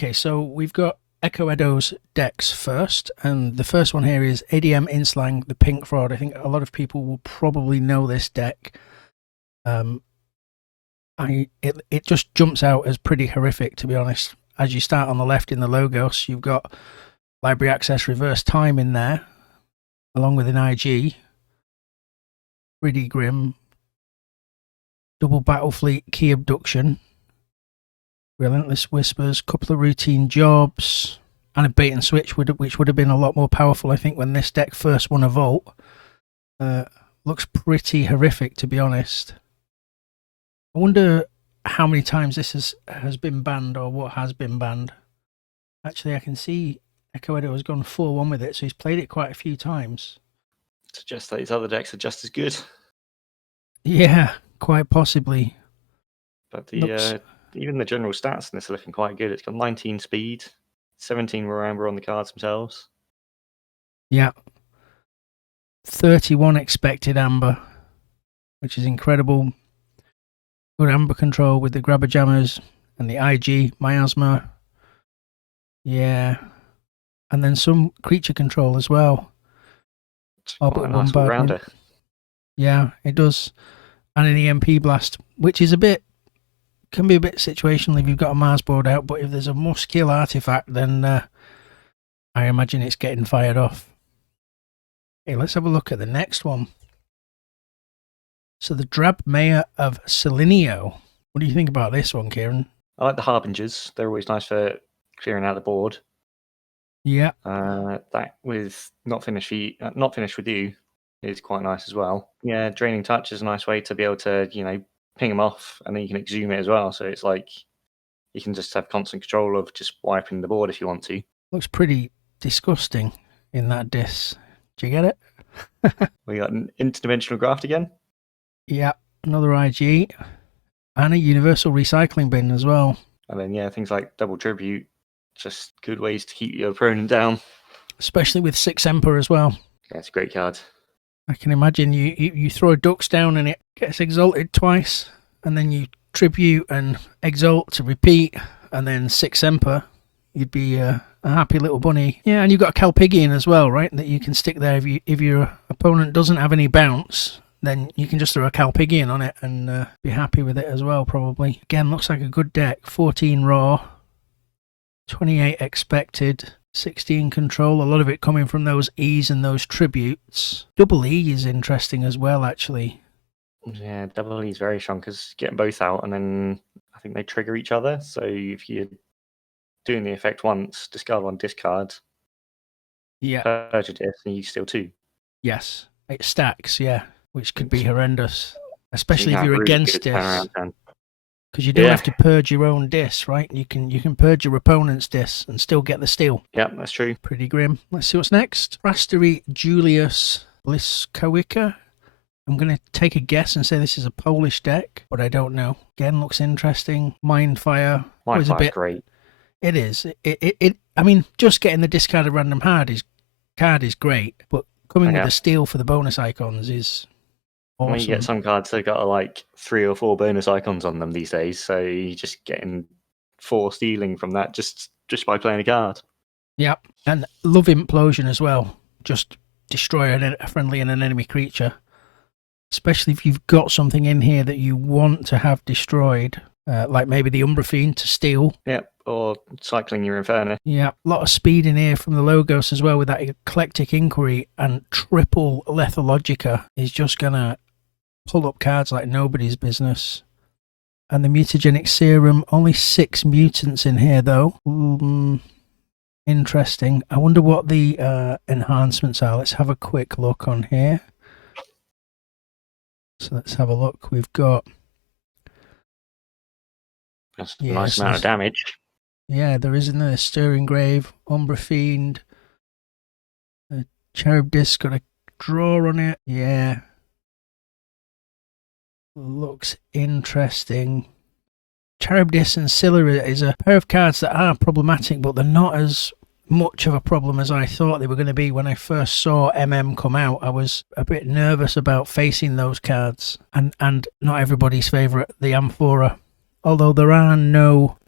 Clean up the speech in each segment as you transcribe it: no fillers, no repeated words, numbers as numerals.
Okay, so we've got Eccoedo's decks first, and the first one here is ADM Inslang, the Pink Fraud. I think a lot of people will probably know this deck. It just jumps out as pretty horrific, to be honest. As you start on the left in the Logos, you've got Library Access Reverse Time in there, along with an IG. Pretty grim. Double Battlefleet Key Abduction. Relentless Whispers, couple of routine jobs, and a bait and switch, which would have been a lot more powerful, I think, when this deck first won a Vault. Looks pretty horrific, to be honest. I wonder how many times this has been banned, or what has been banned. Actually, I can see Eccoedo has gone 4-1 with it, so he's played it quite a few times. Suggests that his other decks are just as good. Yeah, quite possibly. But even the general stats in this are looking quite good. It's got 19 speed, 17 raw amber on the cards themselves. Yeah. 31 expected amber, which is incredible. Good amber control with the grabber jammers and the IG, miasma. Yeah. And then some creature control as well. It's quite a nice all-rounder. Yeah, it does. And an EMP blast, which is can be a bit situational if you've got a Mars board out, but if there's a must-kill artifact, then I imagine it's getting fired off. Okay, let's have a look at the next one. So the Drab Mayor of Selenio. What do you think about this one, Kieran? I like the Harbingers. They're always nice for clearing out the board. Yeah. That with not finished with you is quite nice as well. Yeah, Draining Touch is a nice way to be able to, ping them off, and then you can exhume it as well. So it's like you can just have constant control of just wiping the board if you want to. Looks pretty disgusting in that dis. Do you get it? We got an interdimensional graft again. Yeah, another IG. And a universal recycling bin as well. And then, things like double tribute, just good ways to keep your opponent down. Especially with 6 Emperor as well. Yeah, it's a great card. I can imagine you throw a Dux down and it gets exalted twice, and then you tribute and exalt to repeat, and then 6 Emperor. You'd be a happy little bunny. Yeah, and you've got a Calpigian as well, right? That you can stick there if your opponent doesn't have any bounce. Then you can just throw a Calpigian on it and be happy with it as well, probably. Again, looks like a good deck. 14 raw, 28 expected, 16 control. A lot of it coming from those E's and those tributes. Double E is interesting as well, actually. Yeah, double E is very strong because you get them both out, and then I think they trigger each other. So if you're doing the effect once, discard one, discard. Yeah. Purge a disc, and you steal 2. Yes, it stacks. Yeah. Which could be horrendous, especially if you're against dis. Because you don't have to purge your own dis, right? You can purge your opponent's dis and still get the steal. Yeah, that's true. Pretty grim. Let's see what's next. Rastery Julius Bliskowica. I'm going to take a guess and say this is a Polish deck, but I don't know. Again, looks interesting. Mindfire. Mindfire's great. It is. I mean, just getting the discarded random card is great, but coming with a steal for the bonus icons is awesome. When you get some cards, they've got like 3 or 4 bonus icons on them these days, so you're just getting 4 stealing from that just by playing a card. Yep, and love Implosion as well. Just destroy a friendly and an enemy creature, especially if you've got something in here that you want to have destroyed, like maybe the Umbra Fiend to steal. Yep, or cycling your Inferno. Yeah, a lot of speed in here from the Logos as well with that Eclectic Inquiry, and triple Lethalogica is just going to pull up cards like nobody's business. And the Mutagenic Serum, only 6 mutants in here though. Interesting. I wonder what the enhancements are. Let's have a quick look on here. So let's have a look. We've got... That's a nice amount of damage. Yeah, there is in there Stirring Grave, Umbra Fiend, Cherub Disc got a draw on it. Yeah. Looks interesting. Cherub Disc and Scylla is a pair of cards that are problematic, but they're not as much of a problem as I thought they were going to be when I first saw MM come out. I was a bit nervous about facing those cards, and not everybody's favourite, the Amphora. Although there are no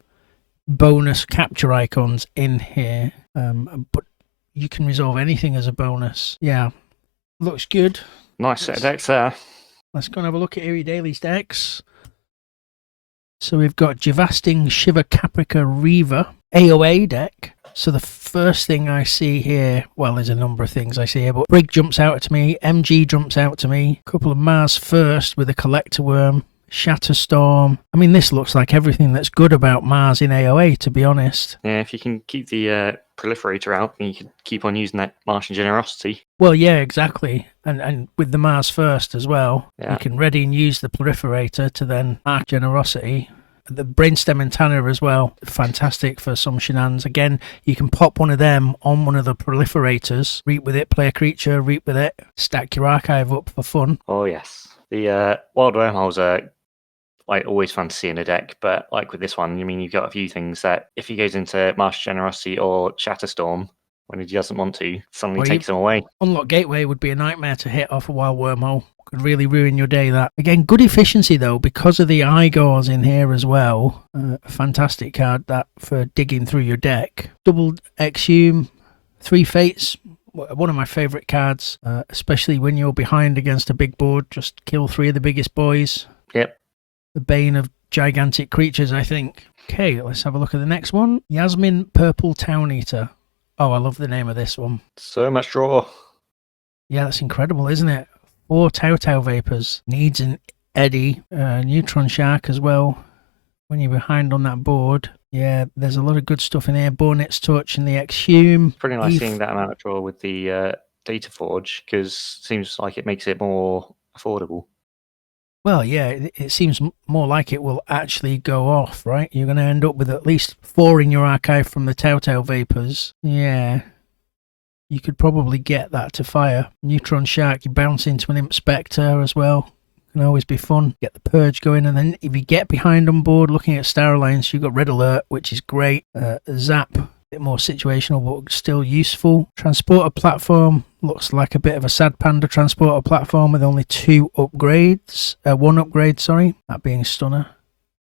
bonus capture icons in here, but you can resolve anything as a bonus. Yeah, looks good. Nice set of decks there. Let's go and have a look at IrieDaily's decks. So we've got Javasting Shiva Caprica Reaver AOA deck. So the first thing I see here, well, there's a number of things I see here, but Brig jumps out to me, MG jumps out to me, a couple of Mars First with a Collector Worm, Shatterstorm. I mean, this looks like everything that's good about Mars in AOA, to be honest. Yeah, if you can keep the Proliferator out, then you can keep on using that Martian Generosity. Well, yeah, exactly. And with the Mars First as well, Yeah. you can ready and use the Proliferator to then arc Generosity. The Brainstem and Tanner as well, fantastic for some shenanigans. Again, you can pop one of them on one of the Proliferators, reap with it, play a creature, reap with it, stack your archive up for fun. Oh, yes. The Wild Wormholes are like always fun to see in a deck, but like with this one, I mean, you've got a few things that if he goes into Martian Generosity or Shatterstorm when he doesn't want to, suddenly takes them away. Unlock Gateway would be a nightmare to hit off a Wild Wormhole. Could really ruin your day, that. Again, good efficiency though, because of the Igors in here as well. Fantastic card that for digging through your deck. Double Exhume, 3 Fates, one of my favourite cards, especially when you're behind against a big board. Just kill 3 of the biggest boys. Yep. The bane of gigantic creatures, I think. Okay, let's have a look at the next one. Yasmin Purple Town Eater. Oh, I love the name of this one. So much draw. Yeah, that's incredible, isn't it? 4 Tau Vapors. Needs an Eddy. Neutron Shark as well. When you're behind on that board. Yeah, there's a lot of good stuff in here. Bornet's Touch and the Exhume. Pretty nice seeing that amount of draw with the Data Forge, because it seems like it makes it more affordable. Well, yeah, it seems more like it will actually go off, right? You're going to end up with at least 4 in your archive from the Tau Vapors. Yeah. You could probably get that to fire. Neutron Shark, you bounce into an Imp Spectre as well. Can always be fun. Get the Purge going, and then if you get behind on board looking at Star Alliance, you've got Red Alert, which is great. Zap, a bit more situational, but still useful. Transporter Platform looks like a bit of a sad panda transporter platform with only 2 upgrades. 1 upgrade, sorry. That being Stunner.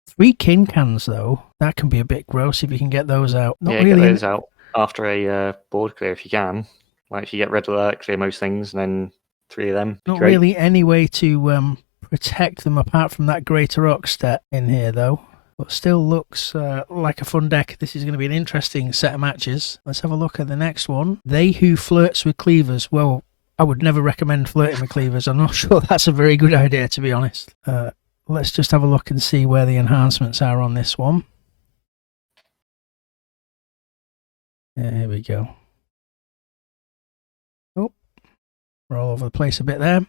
3 Kin Cans, though. That can be a bit gross if you can get those out. Not really. Get those out after a board clear if you can. Like if you get Red Alert, clear most things, and then 3 of them. Not really any way to protect them apart from that Greater Rock stat in here, though. But still looks like a fun deck. This is going to be an interesting set of matches. Let's have a look at the next one. They Who Flirts with Cleavers. Well, I would never recommend flirting with Cleavers. I'm not sure that's a very good idea, to be honest. Let's just have a look and see where the enhancements are on this one. Here we go. Oh, we're all over the place a bit there.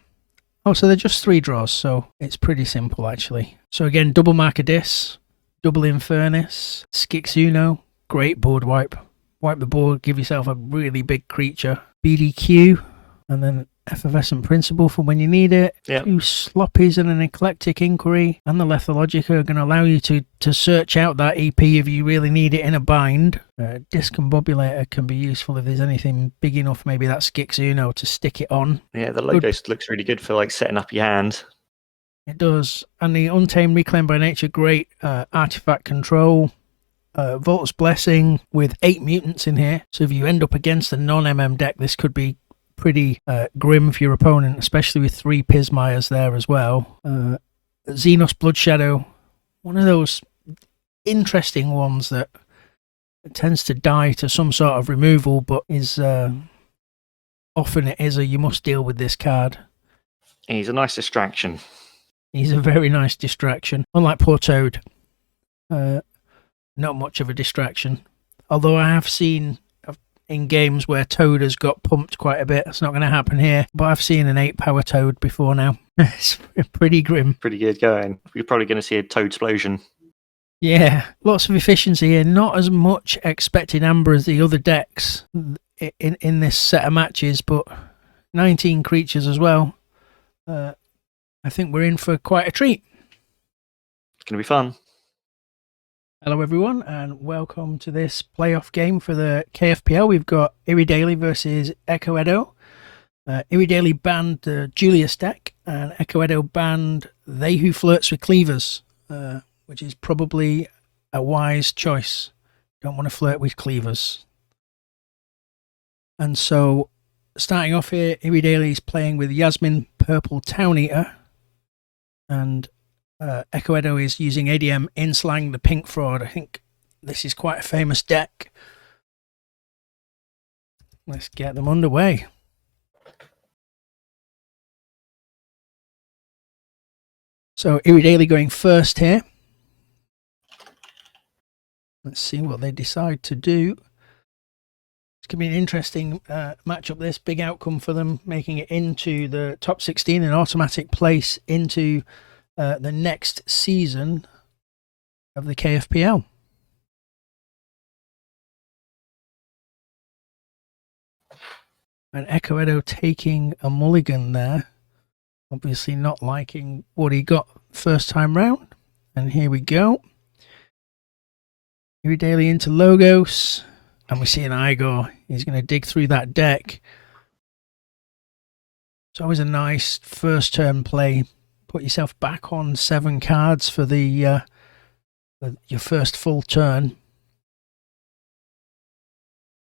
Oh, so they're just 3 draws, so it's pretty simple, actually. So again, double Marker Dis, double Infernus, Skixuno, great board wipe. Wipe the board, give yourself a really big creature. BDQ, and then Effervescent Principle for when you need it. Yep. 2 Sloppies and an Eclectic Inquiry, and the Lethalogica are going to allow you to search out that EP if you really need it in a bind. Discombobulator can be useful if there's anything big enough, maybe that Skixuno, to stick it on. Yeah, the logo looks really good for like setting up your hand. It does. And the Untamed Reclaim by Nature, great artifact control. Volt's Blessing with 8 mutants in here. So if you end up against a non-MM deck, this could be pretty grim for your opponent, especially with 3 Pismires there as well. Xenos Bloodshadow, one of those interesting ones that tends to die to some sort of removal, but is often it is a you must deal with this card. He's a nice distraction. He's a very nice distraction. Unlike poor Toad, not much of a distraction. Although I have seen in games where Toad has got pumped quite a bit. That's not going to happen here. But I've seen an 8-power Toad before now. It's pretty grim. Pretty good going. We're probably going to see a Toad explosion. Yeah, lots of efficiency here. Not as much expected amber as the other decks in this set of matches, but 19 creatures as well. I think we're in for quite a treat. It's going to be fun. Hello everyone and welcome to this playoff game for the KFPL. We've got IrieDaily versus Eccoedo. IrieDaily banned the Julius deck and Eccoedo banned They Who Flirts with Cleavers, which is probably a wise choice. Don't want to flirt with cleavers. And so, starting off here, IrieDaily is playing with Yasmin Purple Town Eater. And Eccoedo is using ADM Inslang the Pink Fraud. I think this is quite a famous deck. Let's get them underway. So IrieDaily going first here. Let's see what they decide to do. It's going to be an interesting matchup, this. Big outcome for them, making it into the top 16, an automatic place into the next season of the KFPL. And Eccoedo taking a mulligan there. Obviously not liking what he got first time round. And here we go. IrieDaily into Logos. And we see an Igor. He's going to dig through that deck. It's always a nice first turn play. Put yourself back on 7 cards for the your first full turn.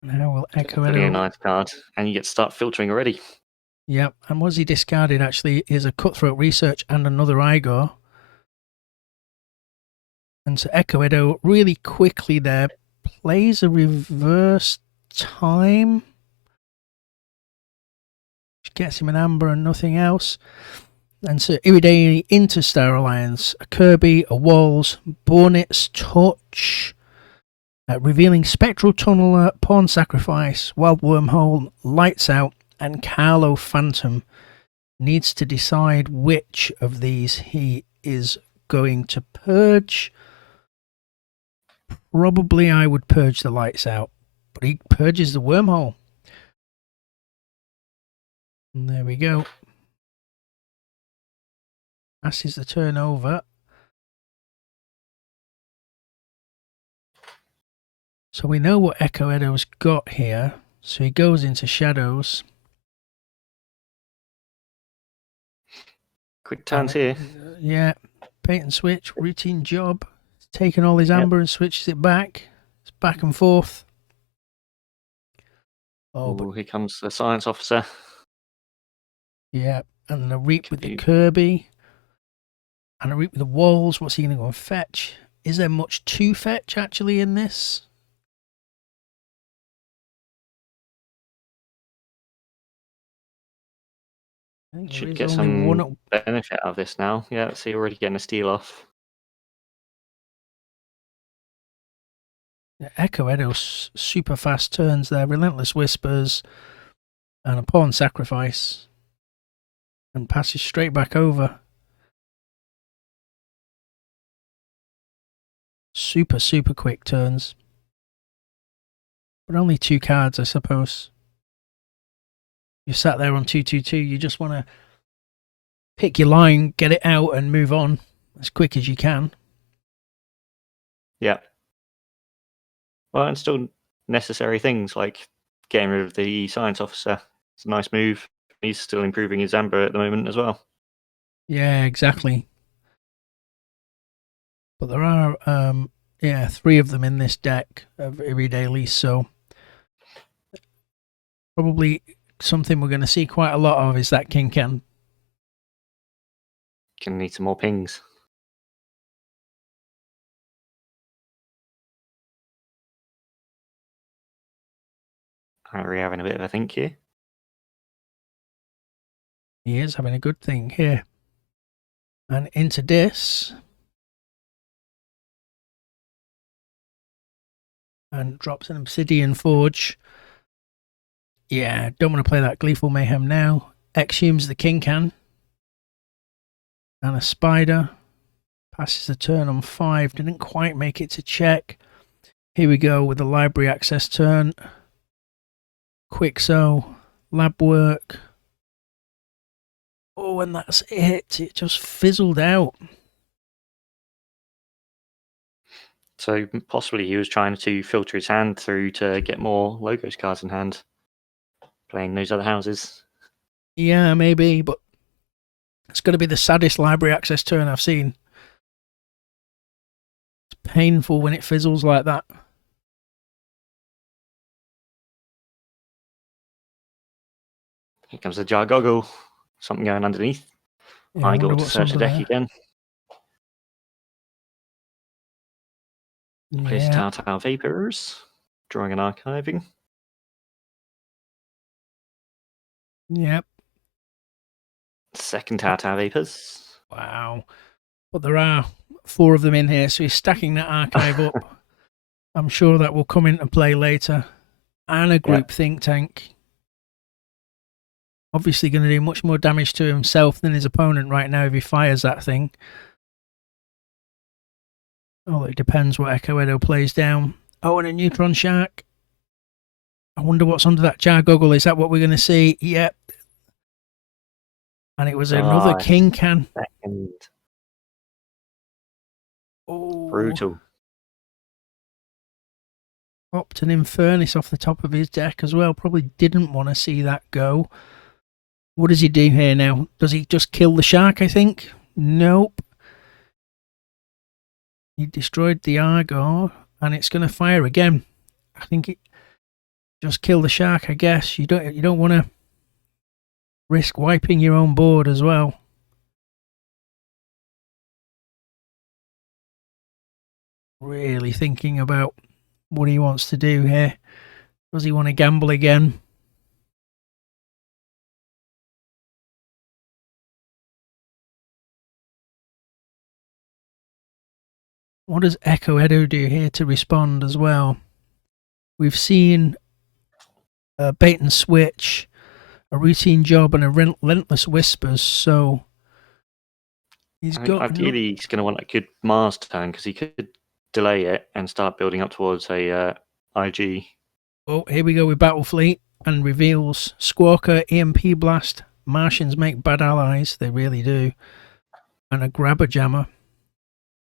Now will Eccoedo... Really a nice card. And you get to start filtering already. Yep. And what he discarded actually is a Cutthroat Research and another Igor. And so Eccoedo really quickly there plays a reverse time. Which gets him an amber and nothing else. And so IrieDaily into Star Alliance. A Kirby, a Walls, Bornit's Touch. Revealing Spectral Tunneler, Pawn Sacrifice, Wild Wormhole, Lights Out, and Carlo Phantom. Needs to decide which of these he is going to purge. Probably I would purge the Lights Out, but he purges the Wormhole. And there we go. Passes the turn over. So we know what Eccoedo's got here. So he goes into Shadows. Quick turns here. Yeah. Bait and switch. Routine job. He's taking all his amber and switches it back. It's back and forth. Oh, but here comes the science officer. Yeah. And a Reap with the Kirby. And a Reap with the Walls. What's he going to go and fetch? Is there much to fetch actually in this? Should get some benefit out of this now. Yeah, let's see, already getting a steal off. Eccoedo's super fast turns there. Relentless Whispers. And a Pawn Sacrifice. And passes straight back over. Super, super quick turns. But only 2 cards, I suppose. You sat there on 222, you just want to pick your line, get it out, and move on as quick as you can. Yeah. Well, and still necessary things like getting rid of the science officer. It's a nice move. He's still improving his amber at the moment as well. Yeah, exactly. But there are, 3 of them in this deck of IrieDaily, so probably something we're going to see quite a lot of is that King-Can. Gonna need some more pings. Irie having a bit of a think here. He is having a good thing here. And into this. And drops an Obsidian Forge. Yeah, don't want to play that Gleeful Mayhem now. Exhumes the King-Can. And a Spider. Passes the turn on 5. Didn't quite make it to check. Here we go with the library access turn. Quixo. Lab work. Oh, and that's it. It just fizzled out. So possibly he was trying to filter his hand through to get more Logos cards in hand. Playing those other houses. Yeah, maybe, but it's going to be the saddest library access turn I've seen. It's painful when it fizzles like that. Here comes the jar goggle. Something going underneath. Yeah, I wonder got to what's search the under deck there. again. Place Yeah, Telltale Vapors. Drawing and archiving. yep. Second Telltale Vapors. Wow. But there are 4 of them in here, so he's stacking that archive up. I'm sure that will come into play later. And a group think tank. Obviously going to do much more damage to himself than his opponent right now if he fires that thing. Oh, it depends what Eccoedo plays down. Oh, and a neutron shark. I wonder what's under that jar goggle. Is that what we're going to see? Yep. And it was another king can. Second. Oh, Brutal. popped an Infernus off the top of his deck as well. Probably didn't want to see that go. What does he do here now? Does he just kill the shark, I think? Nope. He destroyed the Argo, and it's going to fire again. I think it just kill the shark, I guess. You don't want to risk wiping your own board as well. Really thinking about what he wants to do here. Does he want to gamble again? What does Eccoedo do here to respond as well? We've seen a bait and switch, a routine job, and a relentless whispers. So he's got. Ideally, he's going to want a good Mars turn because he could delay it and start building up towards a IG. Oh, here we go with Battlefleet and reveals Squawker, EMP Blast. Martians make bad allies, they really do. And a Grabber Jammer.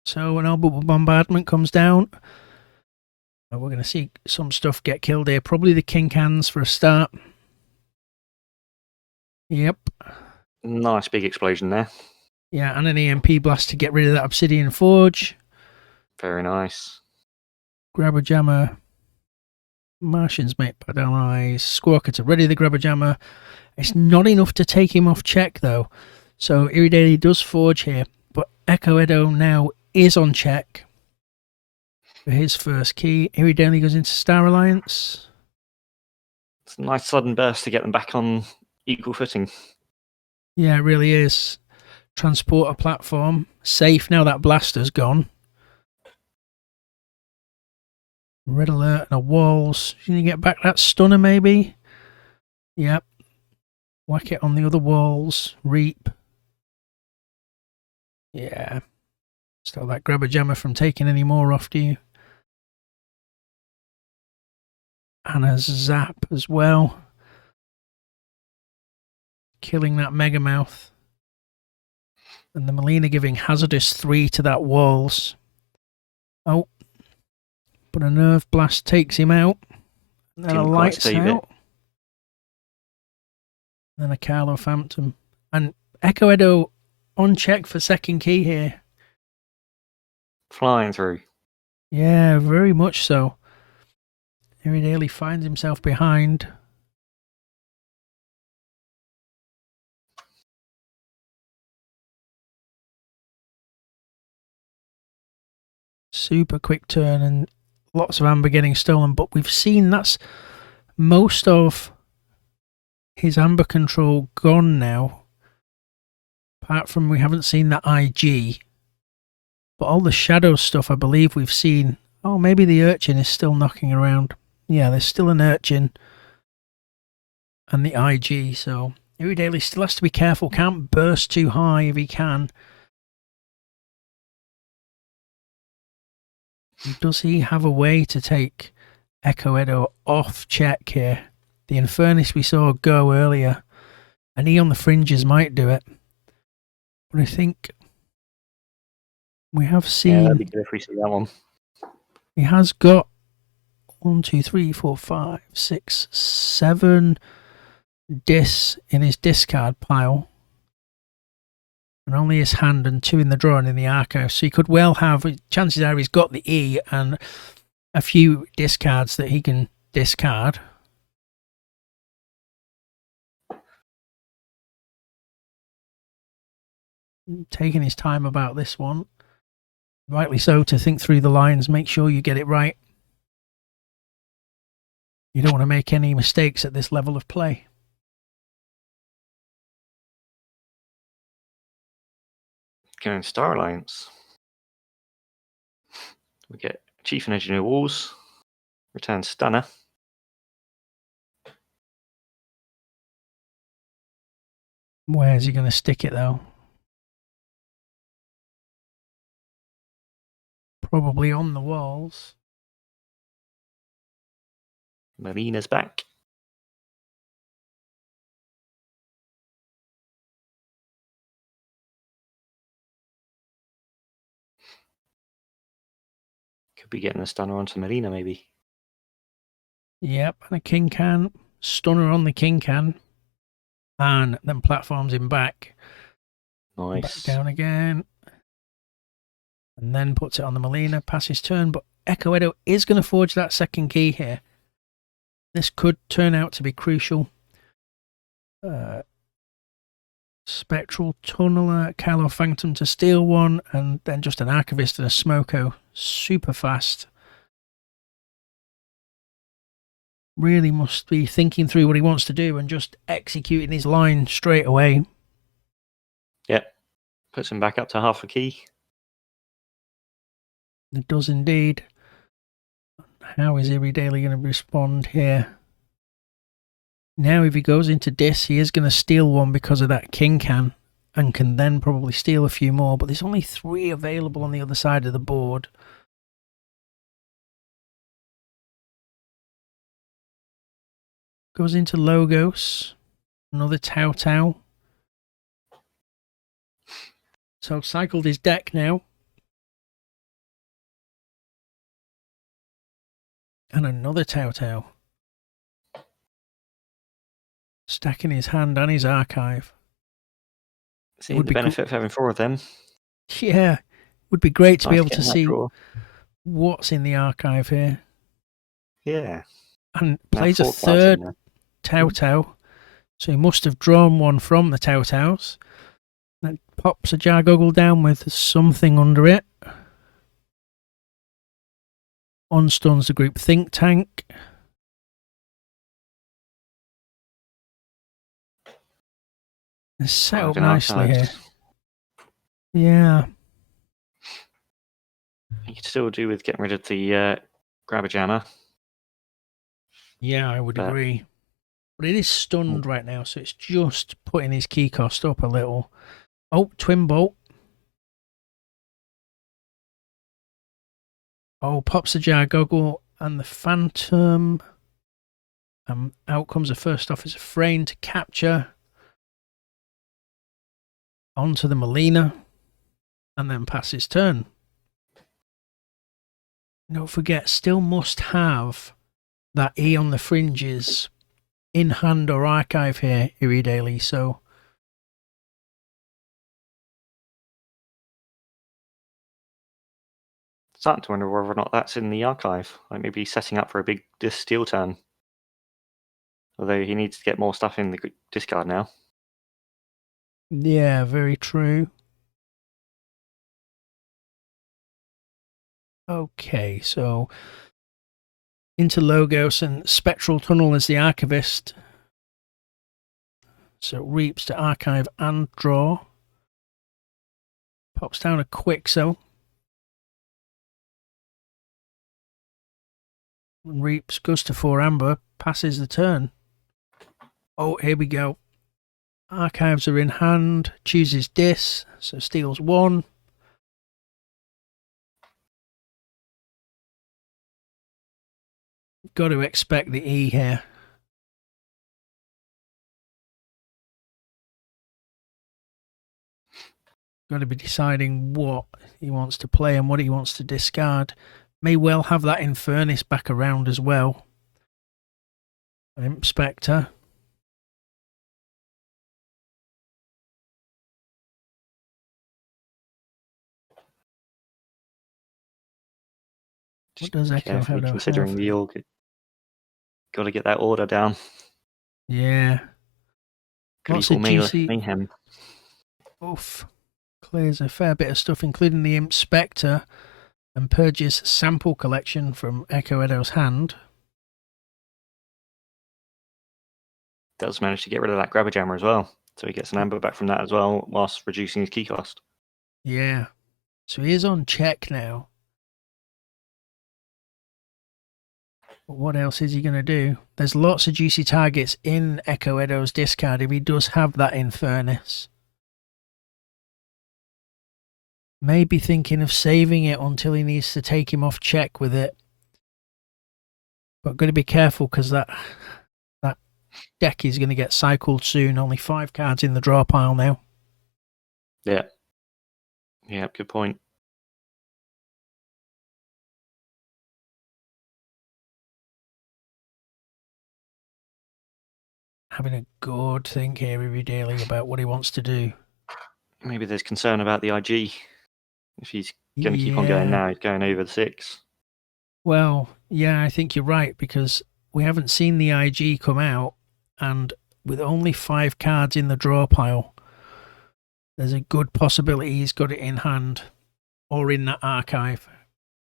So an orbital bombardment comes down. We're going to see some stuff get killed here. Probably the King Cans for a start. Yep. Nice big explosion there. Yeah, and an EMP Blast to get rid of that Obsidian Forge. Very nice. Grabber Jammer. Martians make bad allies. Squawker to ready the Grabber Jammer. It's not enough to take him off check, though. So IrieDaily does Forge here. But Eccoedo now is on check for his first key. IrieDaily goes into Star Alliance. It's a nice sudden burst to get them back on equal footing. Yeah, it really is. Transporter platform. Safe now that blaster's gone. Red alert and a walls. Can you get back that stunner maybe? Yep. Whack it on the other walls. Reap. Yeah. Stop that Grabber Jammer from taking any more off to you. And a zap as well. Killing that Megamouth. And the Melina giving hazardous 3 to that walls. Oh. But a nerve blast takes him out. And then Didn't a quite lights save out. it. Then a Carlo Phantom. And Eccoedo on check for second key here. Flying through. Yeah, very much so. IrieDaily finds himself behind. Super quick turn and lots of amber getting stolen, but we've seen that's most of his amber control gone now. Apart from we haven't seen that IG. But all the shadow stuff I believe we've seen. Oh, maybe the urchin is still knocking around. Yeah, there's still an urchin. And the IG, so IrieDaily still has to be careful. Can't burst too high if he can. Does he have a way to take Eccoedo off check here? The Infernus we saw go earlier. And he on the fringes might do it. But I think we have seen. Yeah, that'd be good if we see that one. He has got 1, 2, 3, 4, 5, 6, 7 dis in his discard pile. And only his hand and 2 in the drawer and in the archive. So he could well have, chances are he's got the E and a few discards that he can discard. taking his time about this one. Rightly so, to think through the lines, make sure you get it right. You don't want to make any mistakes at this level of play. Going Star Alliance. We get Chief and Engineer Walls. Return Stunner. Where's he going to stick it, though? Probably on the walls. Marina's back. Could be getting a stunner onto Marina, maybe. Yep, and a king can. Stunner on the king can. And then platforms him back. Nice. Back down again. And then puts it on the Molina, passes turn. But Eccoedo is going to forge that second key here. This could turn out to be crucial. Spectral Tunneler, Kylo Phantom to steal one, and then just an Archivist and a Smoko. Super fast. Really must be thinking through what he wants to do and just executing his line straight away. Yep. Puts him back up to half a key. It does indeed. How is IrieDaily going to respond here? Now if he goes into Dis, he is going to steal one because of that king can, and can then probably steal a few more, but there's only 3 available on the other side of the board. Goes into Logos. Another Tau Tau. So cycled his deck now. And another Tau Tau. Stacking his hand and his archive. See the benefit of having 4 of them. Yeah. Would be great to be able to see draw. what's in the archive here. Yeah. And plays a third Tau Tau. So he must have drawn one from the Tau Taus. And pops a Jargoggle down with something under it. Unstuns the group Think Tank. It's set up nicely here. Yeah. You could still do with getting rid of the Grabber Jammer. Yeah, I would agree. But it is stunned right now, so it's just putting his key cost up a little. Oh, Twin Bolt. Oh, pops the Jargoggle and the Phantom. Out comes the first officer Frayne to capture. Onto the Molina. And then pass his turn. Don't forget, still must have that E on the fringes in hand or archive here, IrieDaily, so Starting to wonder whether or not that's in the archive. Like maybe setting up for a big steal turn. Although he needs to get more stuff in the discard now. Yeah, very true. Okay, so into Logos and Spectral Tunnel as the Archivist. So Reaps to archive and draw. Pops down a Quixo. Reaps goes to 4 Amber, passes the turn. Oh, here we go. Archives are in hand, chooses Dis, so steals 1. Got to expect the E here. Got to be deciding what he wants to play and what he wants to discard. May well have that Infernus back around as well. Imp Spectre. What does Eccoedo considering have? the org, got to get that order down. Yeah. Lots of GC mayhem. Oof. Plays a fair bit of stuff, including the Inspector and purges sample collection from Eccoedo's hand. Does manage to get rid of that grabber jammer as well, so he gets an amber back from that as well, whilst reducing his key cost. Yeah, so he is on check now. But what else is he going to do? There's lots of juicy targets in Eccoedo's discard if he does have that Infernus. Maybe thinking of saving it until he needs to take him off check with it. But got to be careful because that deck is going to get cycled soon. Only 5 cards in the draw pile now. Yeah. Yeah, good point. Having a good think here, IrieDaily, about what he wants to do. Maybe there's concern about the IG. If he's going to keep on going now, he's going over the 6. Well, yeah, I think you're right, because we haven't seen the IG come out, and with only 5 cards in the draw pile, there's a good possibility he's got it in hand or in that archive.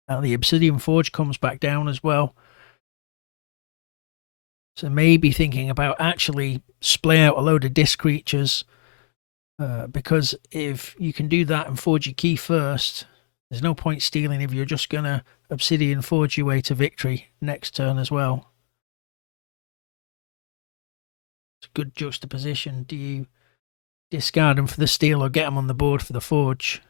And the Obsidian Forge comes back down as well. So maybe thinking about actually splay out a load of disc creatures, because if you can do that and forge your key first, there's no point stealing if you're just going to Obsidian Forge your way to victory next turn as well. It's a good juxtaposition. Do you discard them for the steal or get them on the board for the forge?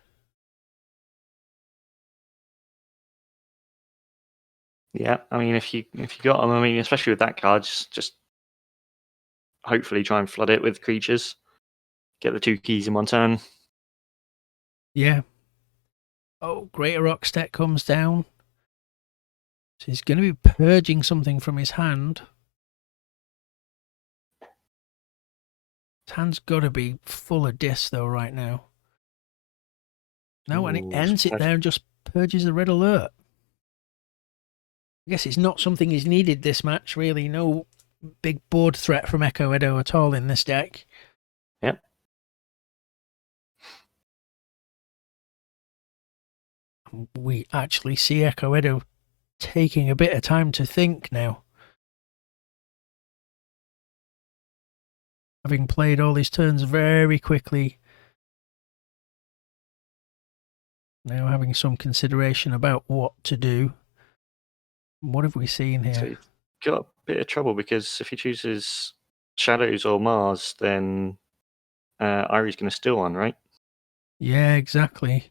Yeah, I mean, if you got them, I mean, especially with that card, just hopefully try and flood it with creatures. Get the 2 keys in one turn. Yeah. Oh, Greater Rockstead comes down. So he's going to be purging something from his hand. His hand's got to be full of discs, though, right now. No, and it ends it there and just purges the red alert. I guess it's not something he's needed this match, really. No big board threat from Eccoedo at all in this deck. Yep. We actually see Eccoedo taking a bit of time to think now. Having played all his turns very quickly. Now having some consideration about what to do. What have we seen here? So he's got a bit of trouble because if he chooses Shadows or Mars, then Irie's going to steal one, right? Yeah, exactly.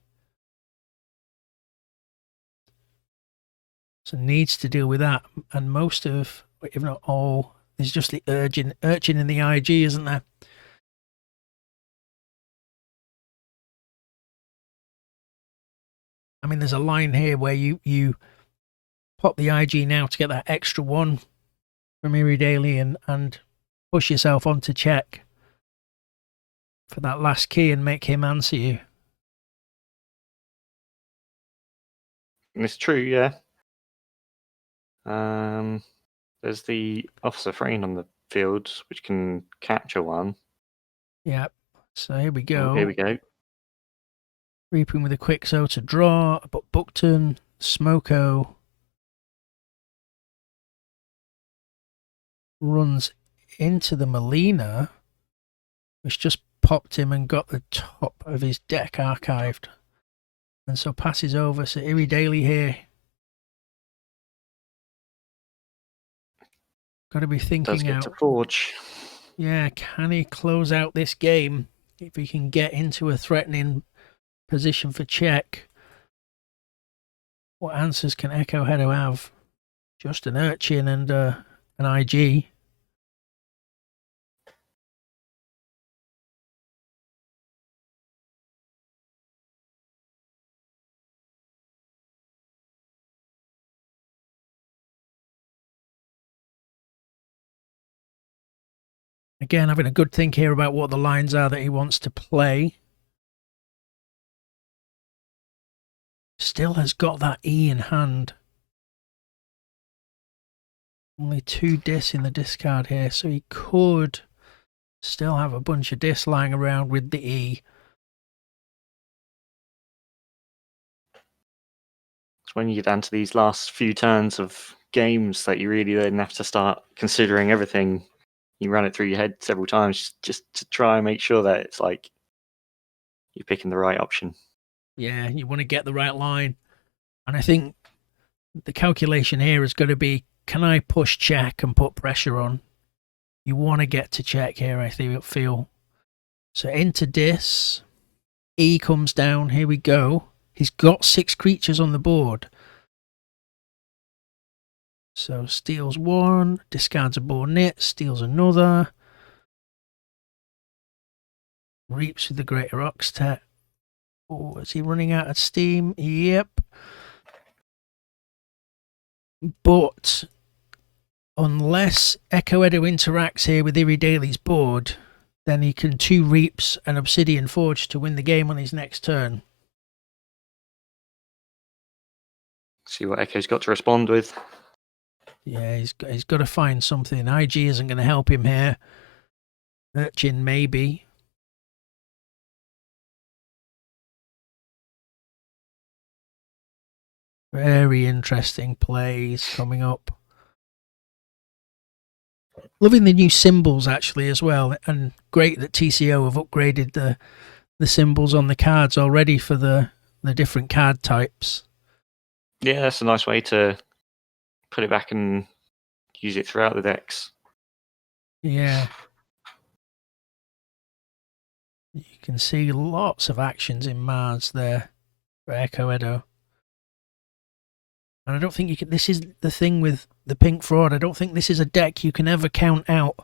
So needs to deal with that. And most of, if not all, there's just the urchin in the IG, isn't there? I mean, there's a line here where you pop the IG now to get that extra 1 from IrieDaily and push yourself onto check for that last key and make him answer you. And it's true, yeah. There's the Officer Frayne on the field, which can capture one. Yep. So here we go. Oh, here we go. Reaping with a Quixo to draw, but Buckton, Smoko runs into the Molina, which just popped him and got the top of his deck archived. And so passes over. So IrieDaily here. Got to be thinking Does get out. to Forge. Yeah, can he close out this game if he can get into a threatening position for check? What answers can Eccoedo have? Just an urchin and an IG. Again, having a good think here about what the lines are that he wants to play. Still has got that E in hand. Only 2 discs in the discard here, so he could still have a bunch of discs lying around with the E. when you get down to these last few turns of games that you really then have to start considering everything. You run it through your head several times just to try and make sure that it's like you're picking the right option. Yeah, you want to get the right line. And I think the calculation here is going to be, can I push check and put pressure on? You want to get to check here, I feel. So into dis. E comes down. Here we go. He's got 6 creatures on the board. So steals 1, discards a Bornit, steals another. Reaps with the Greater Oxtet. Oh, is he running out of steam? Yep. But unless Eccoedo interacts here with IrieDaily's board, then he can 2 Reaps and Obsidian Forge to win the game on his next turn. See what Echo's got to respond with. Yeah, he's got to find something. IG isn't going to help him here. Urchin, maybe. Very interesting plays coming up. Loving the new symbols, actually, as well. And great that TCO have upgraded the symbols on the cards already for the different card types. Yeah, that's a nice way to put it back and use it throughout the decks. Yeah. You can see lots of actions in Mars there for Eccoedo. And I don't think you can. This is the thing with the Pink Fraud. I don't think this is a deck you can ever count out.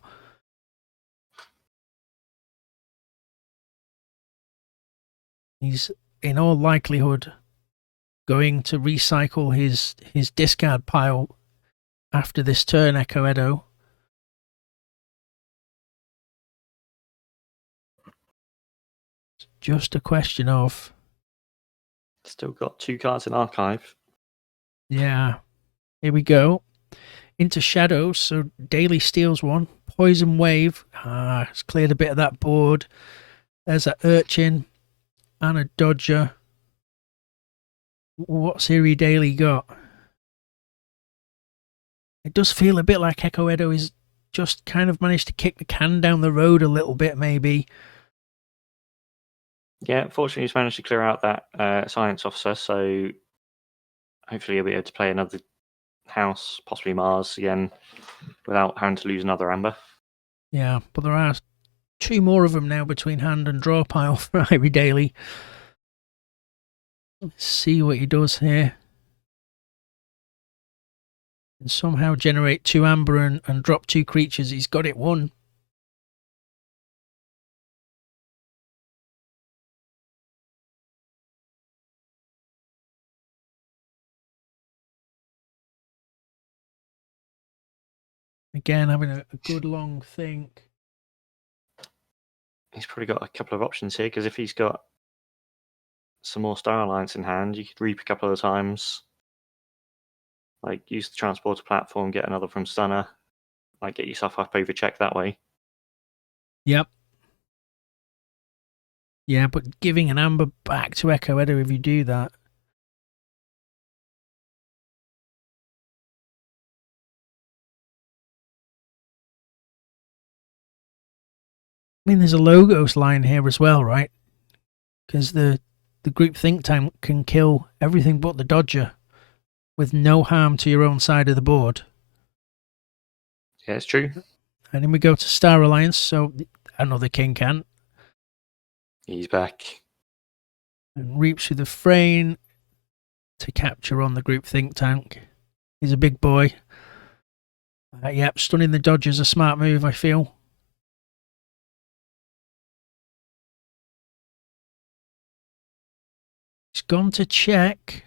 He's in all likelihood going to recycle his discard pile after this turn, Eccoedo. It's just a question of. Still got 2 cards in archive. Yeah. Here we go. Into Shadows, so Daily steals 1. Poison Wave. It's cleared a bit of that board. There's an Urchin and a Dodger. What's IrieDaily got? It does feel a bit like Eccoedo is just kind of managed to kick the can down the road a little bit, maybe. Yeah, fortunately he's managed to clear out that science officer, so hopefully he'll be able to play another house, possibly Mars again, without having to lose another amber. Yeah, but there are 2 more of them now between hand and draw pile for IrieDaily. Let's see what he does here. And somehow generate 2 amber and drop 2 creatures. He's got it won. Again, having a good long think. He's probably got a couple of options here, because if he's got some more Star Alliance in hand, you could reap a couple of times. Like, use the transporter platform, get another from Stunner. Like, get yourself up over check that way. Yep. Yeah, but giving an amber back to Eccoedo if you do that. I mean, there's a Logos line here as well, right? Because the group think tank can kill everything but the Dodger with no harm to your own side of the board. Yeah, it's true. And then we go to Star Alliance, so another king can. He's back. And reaps with the Frayne to capture on the group think tank. He's a big boy. Yep, stunning the Dodger's a smart move, I feel. He's gone to check.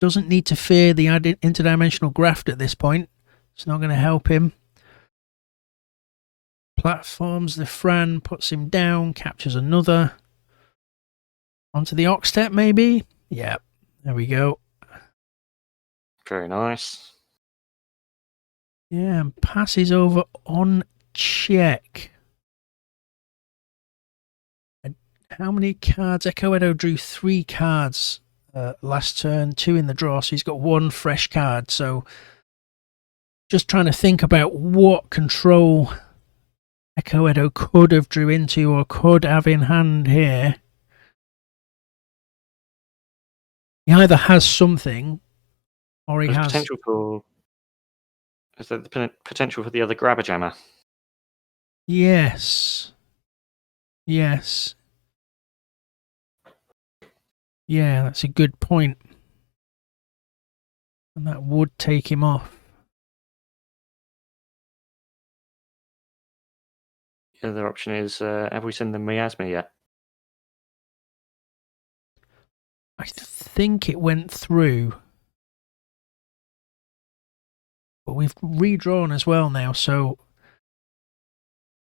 Doesn't need to fear the interdimensional graft at this point. It's not going to help him. Platforms the Fran, puts him down, captures another. Onto the Oxtet, maybe? Yeah, there we go. Very nice. Yeah, and passes over on check. And how many cards? Eccoedo drew 3 cards last turn, 2 in the draw, so he's got 1 fresh card. So just trying to think about what control Eccoedo could have drew into or could have in hand here. He either has something or he has potential for. Is there the potential for the other grabber jammer? Yes. Yes. Yeah, that's a good point. And that would take him off. The other option is, have we sent the miasma yet? I think it went through. But we've redrawn as well now, so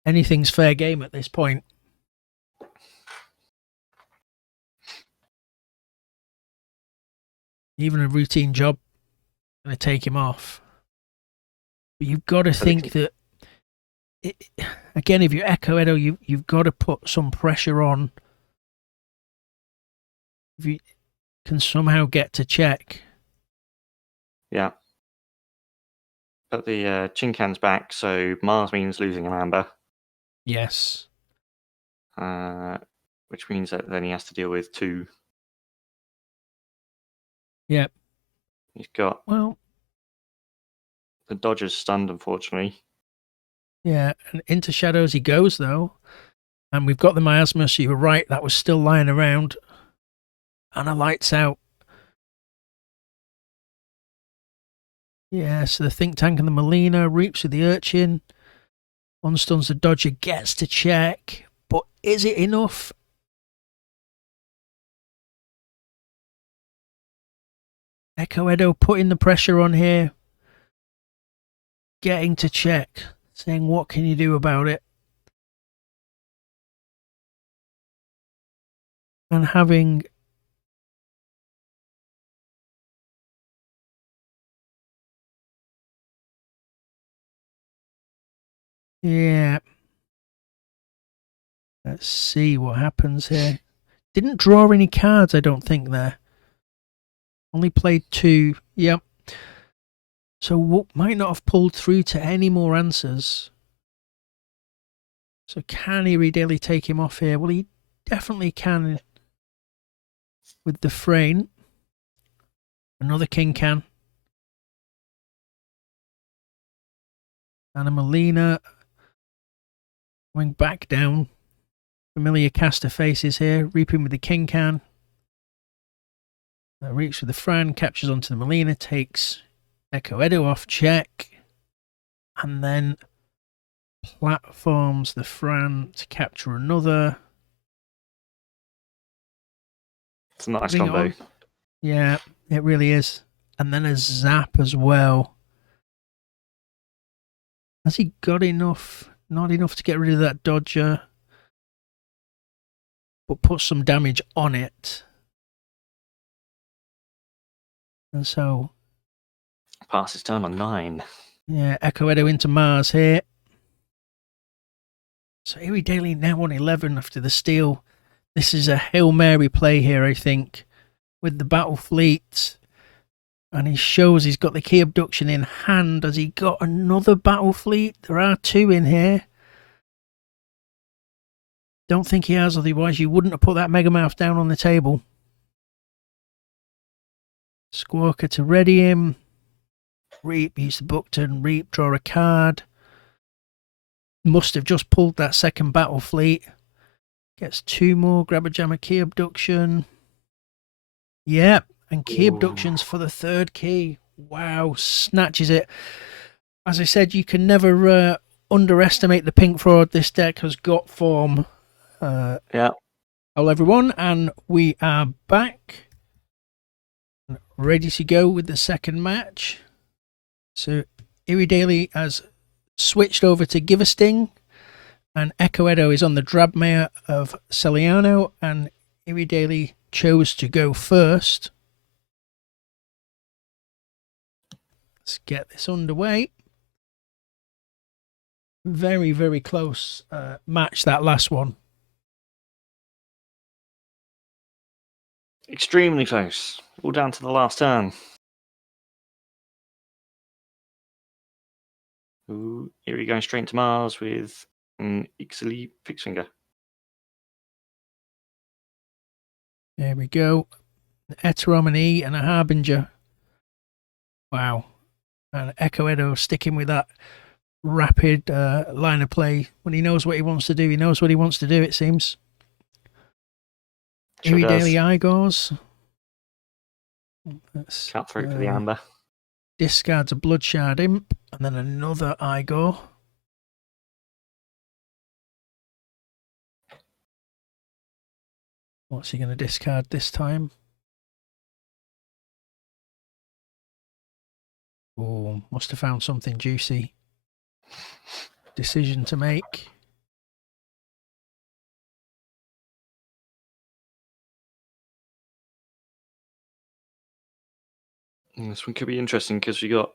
anything's fair game at this point. Even a routine job going to take him off. But you've got to think that, again, if you're Eccoedo, you've got to put some pressure on. If you can somehow get to check. Yeah. But the Chinkan's back, so Mars means losing an amber. Yes. Which means that then he has to deal with 2. Yep. He's got the Dodger's stunned, unfortunately. Yeah, and into shadows he goes, though. And we've got the miasma, so you were right, that was still lying around. And a lights out. Yeah, so the think tank and the Molina reaps with the urchin. Unstuns the Dodger, gets to check. But is it enough? Eccoedo putting the pressure on here. Getting to check. Saying, what can you do about it? And having... Yeah. Let's see what happens here. Didn't draw any cards, I don't think, there. Only played 2. Yep. So might not have pulled through to any more answers. So can IrieDaily take him off here? Well, he definitely can with the frame. Another king can. And a Molina going back down. Familiar caster faces here. Reaping with the king can. Reaps with the Fran. Captures onto the Molina. Takes Eccoedo off check. And then platforms the Fran to capture another. It's a nice combo. Yeah, it really is. And then a zap as well. Has he got enough? Not enough to get rid of that Dodger. But put some damage on it. And so... passes turn on 9. Yeah, Eccoedo into Mars here. So IrieDaily now on 11 after the steal. This is a Hail Mary play here, I think, with the battle fleet. And he shows he's got the key abduction in hand. Has he got another battle fleet? There are 2 in here. Don't think he has, otherwise you wouldn't have put that Megamouth down on the table. Squawker to ready him. Reap, use the Buckton. Reap, draw a card. Must have just pulled that second battle fleet. Gets 2 more. Grab a jammer key abduction. Yep, and key abductions for the 3rd key. Wow, snatches it. As I said, you can never underestimate the pink fraud. This deck has got form. Yeah. Hello everyone, and we are back. Ready to go with the second match. So IrieDaily has switched over to Give a Sting, and Eccoedo is on the Drabmare of Celiano, and IrieDaily chose to go first. Let's get this underway. Very, very close match, that last one. Extremely close. All down to the last turn. Ooh, Irie going straight into Mars with an Ixaly fixed finger. There we go. An Eterom, an E, and a Harbinger. Wow. And Eccoedo sticking with that rapid line of play. When he knows what he wants to do, he knows what he wants to do, it seems. Sure IrieDaily does. Igors. Cut through for the amber. Discards a Bloodshard Imp, and then another Igor. What's he going to discard this time? Oh, must have found something juicy. Decision to make. This one could be interesting because we got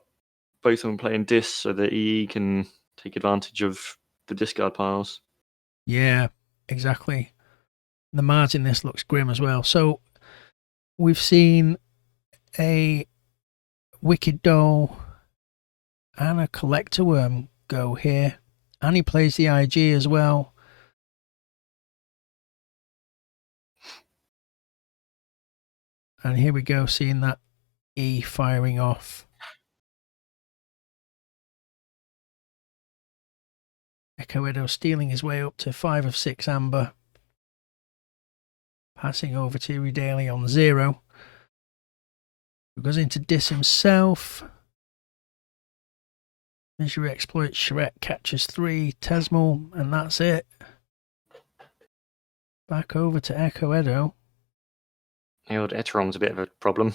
both of them playing dis, so that EE can take advantage of the discard piles. Yeah, exactly. The Mars in this looks grim as well. So we've seen a Wicked Doll and a Collector Worm go here. And he plays the IG as well. And here we go, seeing that E firing off. Eccoedo stealing his way up to 5 of 6 amber. Passing over to IrieDaily on 0. Who goes into dis himself. Misery exploits, Charette catches 3, Tesmal, and that's it. Back over to Eccoedo. The old Eterom's a bit of a problem.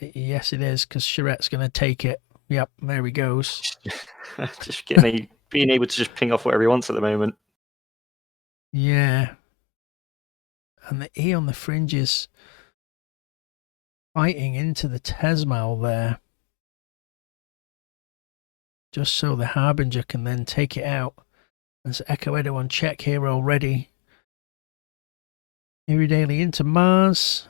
Yes, it is, because Charette's going to take it. Yep, there he goes. Just being able to just ping off whatever he wants at the moment. Yeah. And the E on the fringes fighting into the Tesmal there. Just so the Harbinger can then take it out. There's Eccoedo on check here already. IrieDaily into Mars.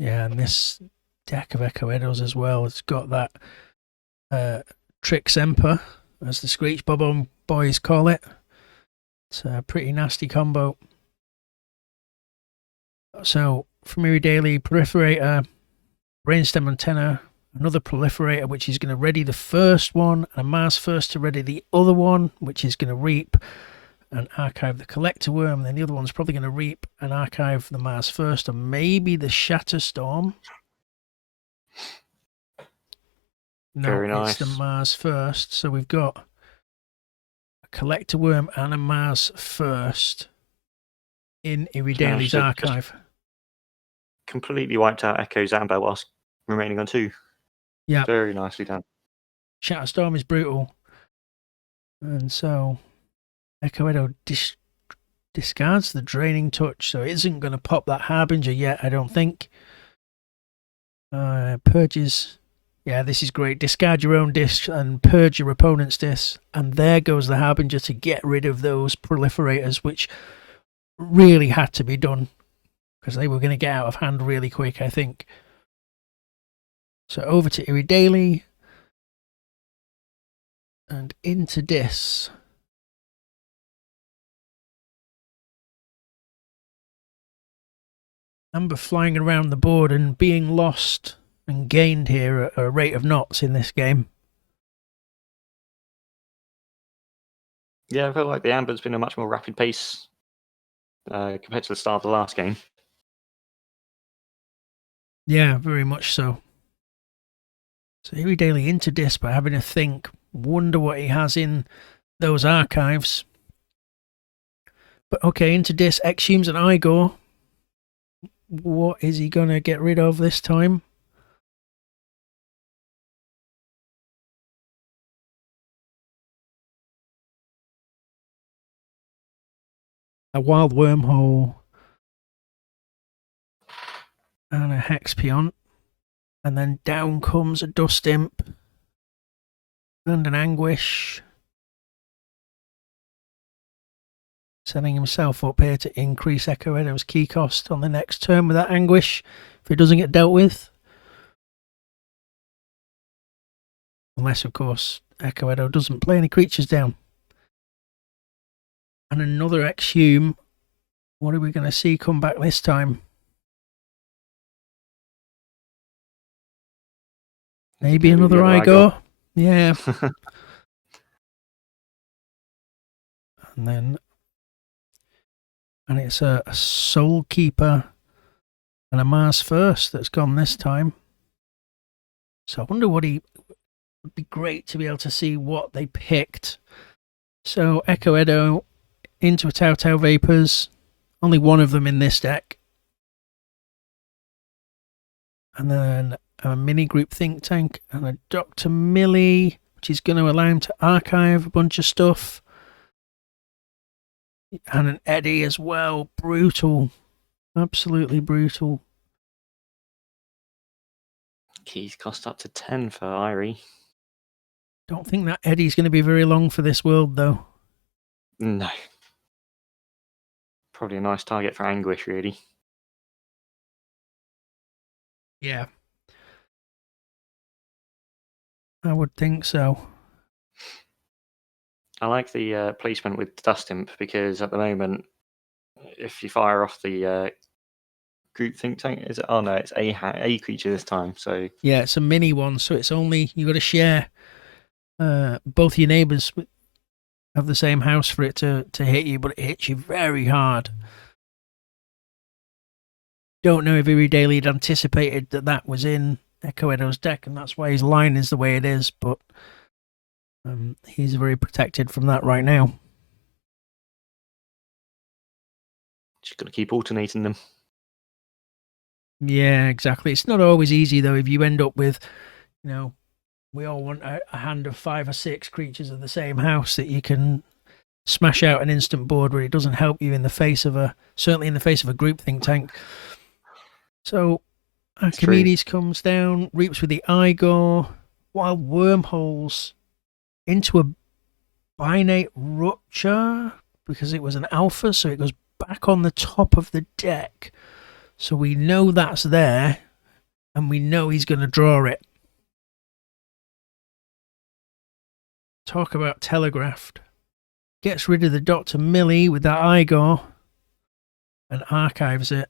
Yeah, and this deck of Eccoedos as well, it's got that Trix Emper, as the Screech Bob boys call it. It's a pretty nasty combo. So, from IrieDaily, Proliferator, Brainstem Antenna, another Proliferator, which is going to ready the first one, and a Mars first to ready the other one, which is going to reap and archive the Collector Worm. And then the other one's probably going to reap and archive the Mars first, or maybe the Shatterstorm. No, Very nice. it's the Mars first. So we've got a Collector Worm and a Mars first in IrieDaily's archive. Completely wiped out Echo's amber whilst remaining on 2. Yeah. Very nicely done. Shatterstorm is brutal. And so Eccoedo discards the Draining Touch, so it isn't going to pop that Harbinger yet, I don't think. Purges. Yeah, this is great. Discard your own disc and purge your opponent's disc. And there goes the Harbinger to get rid of those Proliferators, which really had to be done because they were going to get out of hand really quick, I think. So over to IrieDaily and into dis. Amber flying around the board and being lost and gained here at a rate of knots in this game. Yeah, I feel like the amber's been a much more rapid pace compared to the start of the last game. Yeah, very much so. So IrieDaily into dis by having a think. Wonder what he has in those archives. But okay, into dis, Exhumes and Igor. What is he going to get rid of this time? A Wild Wormhole. and a hex peon, and then down comes a dust imp and an anguish, setting himself up here to increase Eccoedo's key cost on the next turn with that anguish if it doesn't get dealt with. Unless, of course, Eccoedo doesn't play any creatures down. And another exhume. What are we going to see come back this time? Maybe another Igor. Yeah. And it's a Soul Keeper and a Mars First that's gone this time. So I wonder what he would be great to be able to see what they picked. So Eccoedo into a Tau Vapors. Only one of them in this deck. And then a mini group think tank and a Dr. Millie, which is going to allow him to archive a bunch of stuff. And an Eddie as well. Brutal. Absolutely brutal. Keys cost up to 10 for Irie. Don't think that Eddie's going to be very long for this world, though. No. Probably a nice target for Anguish, really. Yeah. I would think so. I like the placement with Dust Imp because at the moment, if you fire off the group think tank, is it? Oh no, it's a creature this time. So yeah, it's a mini one, so it's only you got to share. Both your neighbours have the same house for it to hit you, but it hits you very hard. Don't know if IrieDaily had anticipated that was in Eccoedo's deck, and that's why his line is the way it is, but he's very protected from that right now. Just got to keep alternating them. Yeah, exactly. It's not always easy, though, if you end up with, we all want a hand of 5 or 6 creatures of the same house that you can smash out an instant board where it doesn't help you in the face of certainly in the face of a group think tank. So Archimedes comes down, reaps with the Igor, Wild Wormholes into a Binate Rupture because it was an alpha, so it goes back on the top of the deck. So we know that's there, and we know he's going to draw it. Talk about telegraphed. Gets rid of the Dr. Millie with that Igor and archives it.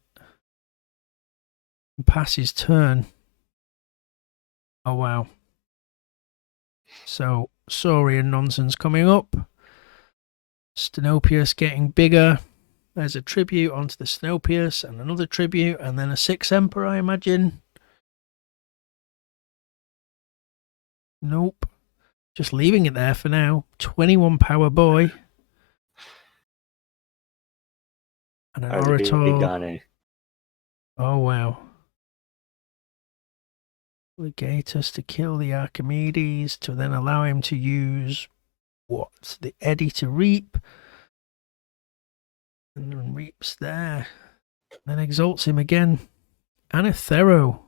And passes turn. Oh, wow. So, Saurian nonsense coming up. Stenopius getting bigger. There's a tribute onto the Stenopius and another tribute, and then a 6 Emperor, I imagine. Nope. Just leaving it there for now. 21 Power Boy. And an Orator. Oh, wow. Legatus to kill the Archimedes, to then allow him to use what? The Eddie to reap. And then reaps there. Then exalts him again. And a Thero.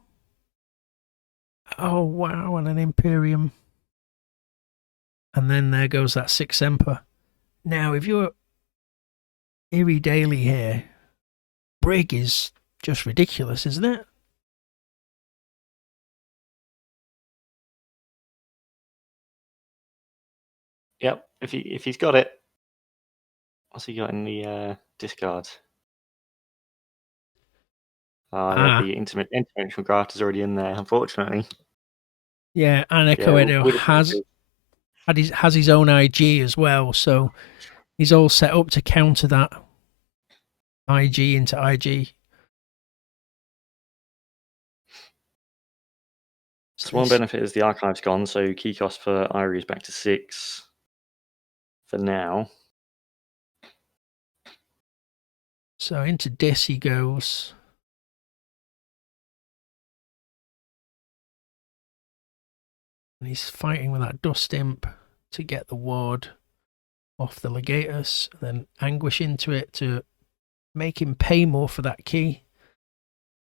Oh, wow. And an Imperium. And then there goes that 6 Emperor. Now, if you're IrieDaily here, Brig is just ridiculous, isn't it? Yep. If he's got it, what's he got in the discard? Yeah, the interdimensional graft is already in there, unfortunately. Yeah, and Eccoedo has his own IG as well, so he's all set up to counter that IG into IG. So one benefit is the archive's gone, so key cost for Irie is back to 6 for now. So into Dis he goes. And he's fighting with that Dust Imp to get the ward off the Legatus, then Anguish into it to make him pay more for that key.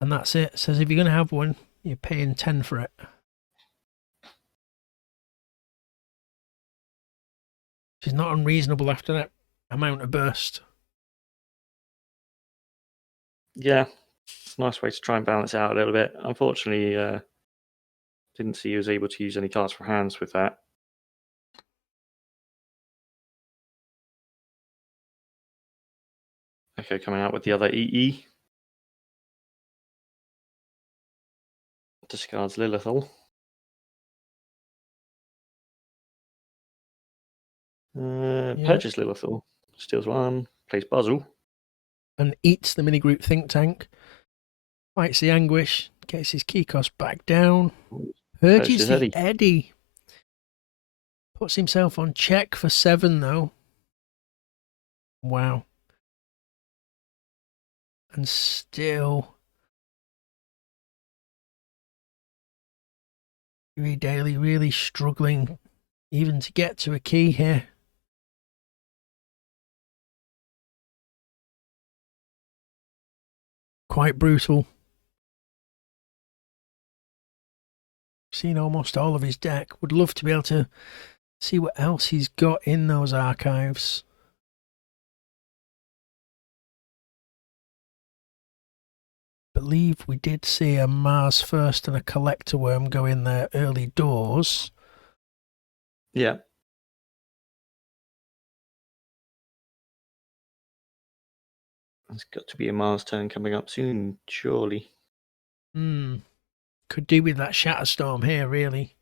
And that's it. It says if you're going to have one, you're paying 10 for it. Which is not unreasonable after that amount of burst. Yeah, it's a nice way to try and balance it out a little bit. Unfortunately, didn't see he was able to use any cards for hands with that. Okay, coming out with the other EE. Discards Lilithal. Purchase Lilithal. Steals one. Plays Buzzle. And eats the mini group think tank. Fights the anguish. Gets his key cost back down. Purges the Eddie. Puts himself on check for 7 though. Wow. And still IrieDaily really struggling even to get to a key here. Quite brutal. Seen almost all of his deck. Would love to be able to see what else he's got in those archives. Believe we did see a Mars First and a Collector Worm go in there early doors. Yeah. There's got to be a Mars turn coming up soon, surely. Could do with that Shatterstorm here, really.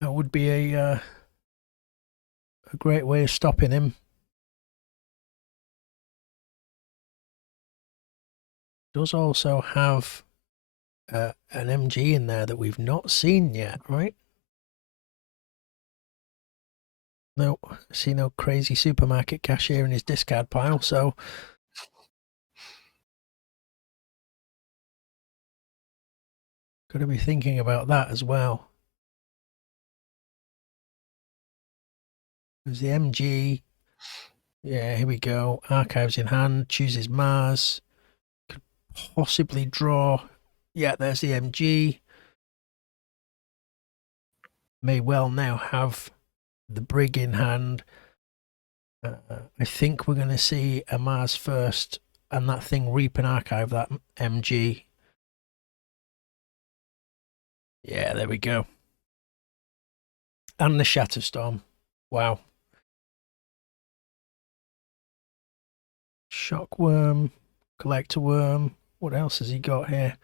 That would be a great way of stopping him. Does also have an MG in there that we've not seen yet, right? No, I see no crazy supermarket cashier in his discard pile, so got to be thinking about that as well. There's the MG. Yeah, here we go. Archives in hand. Chooses Mars. Could possibly draw. Yeah, there's the MG. May well now have the Brig in hand. I think we're going to see a Mars First and that thing reap and archive that MG. Yeah, there we go. And the Shatterstorm. Wow. Shockworm, Collector Worm. What else has he got here?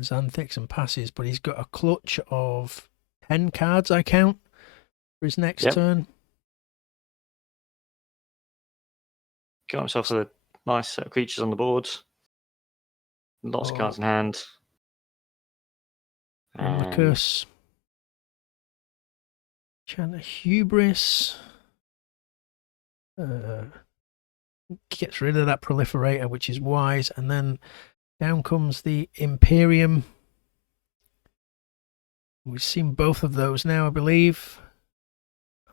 Xanthics and passes, but he's got a clutch of 10 cards, I count, for his next turn. Got himself a nice set of creatures on the board. Lots of cards in hand. Lucas. Chant Hubris. Gets rid of that proliferator, which is wise, and then down comes the Imperium. We've seen both of those now, I believe.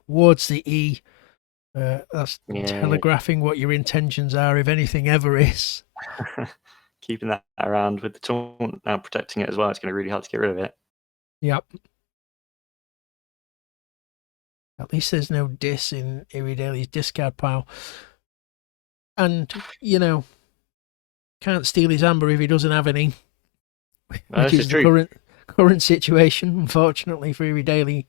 Wards the E. That's telegraphing what your intentions are, if anything ever is. Keeping that around with the taunt now, protecting it as well. It's going to be really hard to get rid of it. Yep. At least there's no dis in IrieDaily's discard pile. And, you know, can't steal his amber if he doesn't have any. Which is the current situation, unfortunately, for IrieDaily.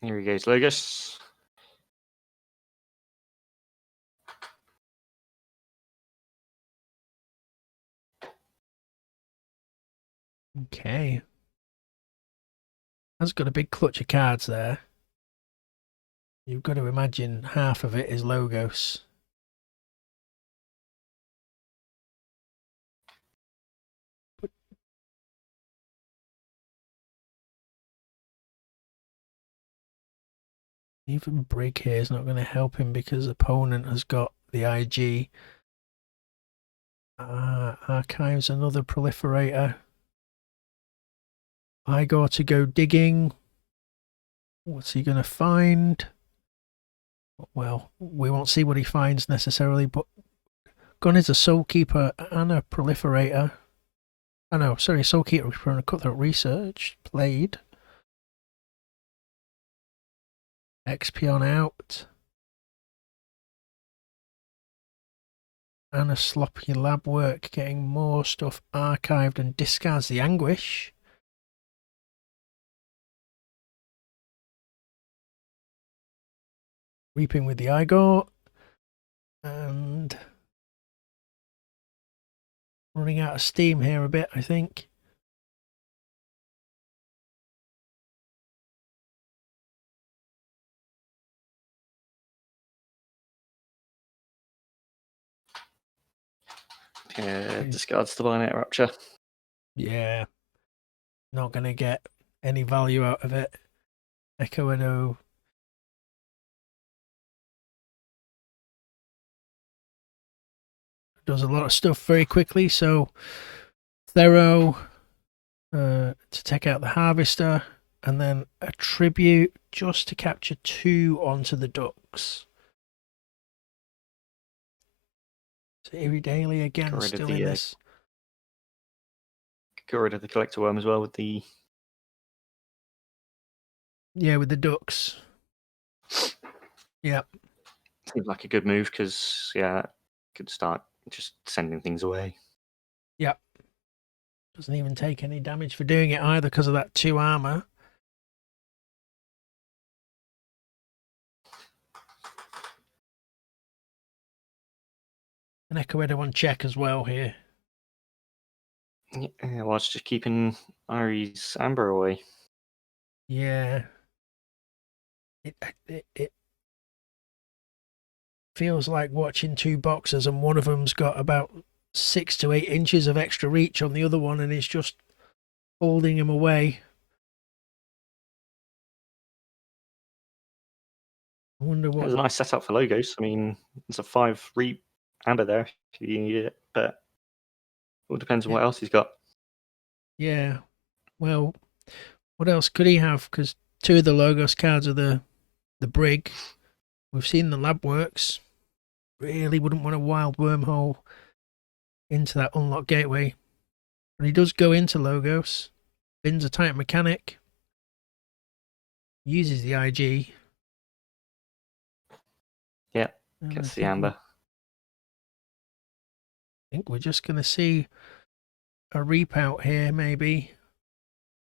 Here he goes, Logos. Okay. Has got a big clutch of cards there. You've got to imagine half of it is Logos. Even Brig here is not going to help him because opponent has got the IG. Archives another proliferator. Igor to go digging. What's he going to find? Well, we won't see what he finds necessarily, but Gun is a soul keeper and a proliferator. Oh no, sorry, soul keeper and a cutthroat research. Played. XP on out. And a sloppy lab work, getting more stuff archived and discards the anguish. Reaping with the Igor. And running out of steam here a bit, I think. Yeah, discards the Binary Rupture. Yeah. Not going to get any value out of it. Eccoedo does a lot of stuff very quickly, so Thero to take out the Harvester, and then a Tribute just to capture 2 onto the Ducks. So IrieDaily again still in this. Got rid of the Collector Worm as well with the... Yeah, with the Ducks. Yeah. Seems like a good move because, yeah, could start just sending things away. Yep. Doesn't even take any damage for doing it either because of that 2 armor. And Eccoedo on check as well here. Yeah, well, it's just keeping Irie's Amber away. Yeah. It feels like watching 2 boxers and one of them's got about 6 to 8 inches of extra reach on the other one and it's just holding him away. I wonder what... It was a nice setup for logos. I mean, there's a 5 Reap Amber there if you need it, but it all depends on what else he's got. Yeah. Well, what else could he have? Because 2 of the logos cards are the Brig. We've seen the Lab Works. Really wouldn't want a wild wormhole into that unlock gateway. But he does go into logos. Bins a tight mechanic. Uses the IG. Yeah, gets the Amber. I think we're just going to see a reap out here, maybe.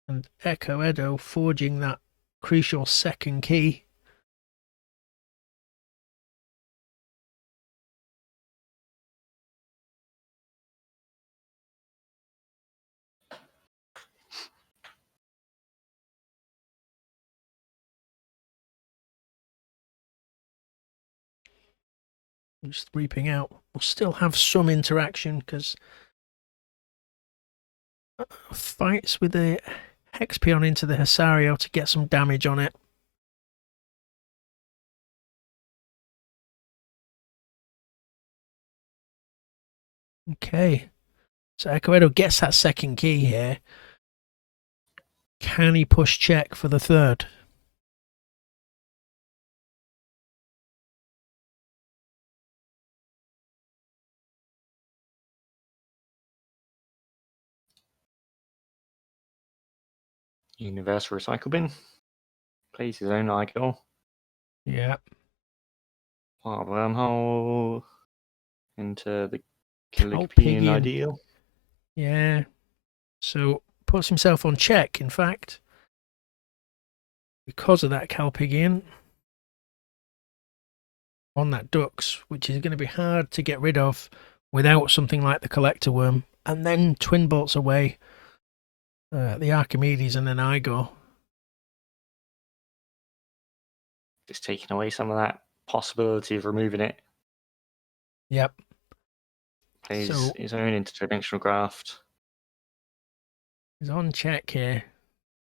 And Eccoedo forging that crucial second key. Just reaping out. We'll still have some interaction because fights with the Hex Peon into the Hasario to get some damage on it. Okay. So Eccoedo gets that second key here. Can he push check for the third? Universal Recycle Bin. Plays his own Igor. Yeah. Wormhole into the Callipian Ideal. Yeah. So puts himself on check, in fact, because of that Calpigian on that Dux, which is going to be hard to get rid of without something like the Collector Worm. And then Twin Bolts away the Archimedes and then Igor. Just taking away some of that possibility of removing it. Yep. Plays his own interdimensional graft. He's on check here.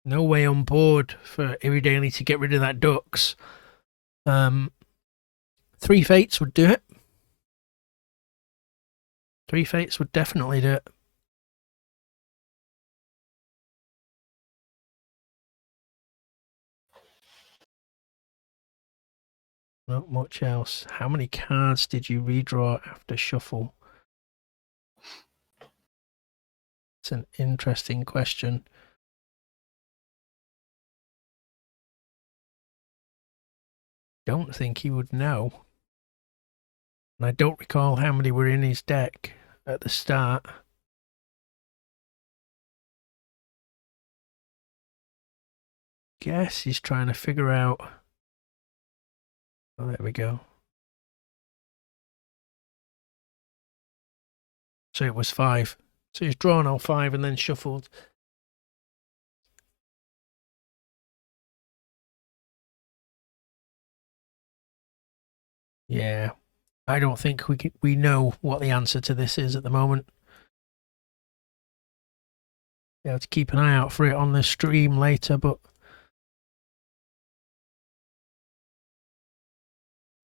No way on board for IrieDaily to get rid of that Dux. 3 Fates would do it. 3 Fates would definitely do it. Not much else. How many cards did you redraw after shuffle? It's an interesting question. Don't think he would know. And I don't recall how many were in his deck at the start. Guess he's trying to figure out. Oh, there we go. So it was 5. So he's drawn all 5 and then shuffled. Yeah, I don't think we know what the answer to this is at the moment. Yeah, have to keep an eye out for it on the stream later, but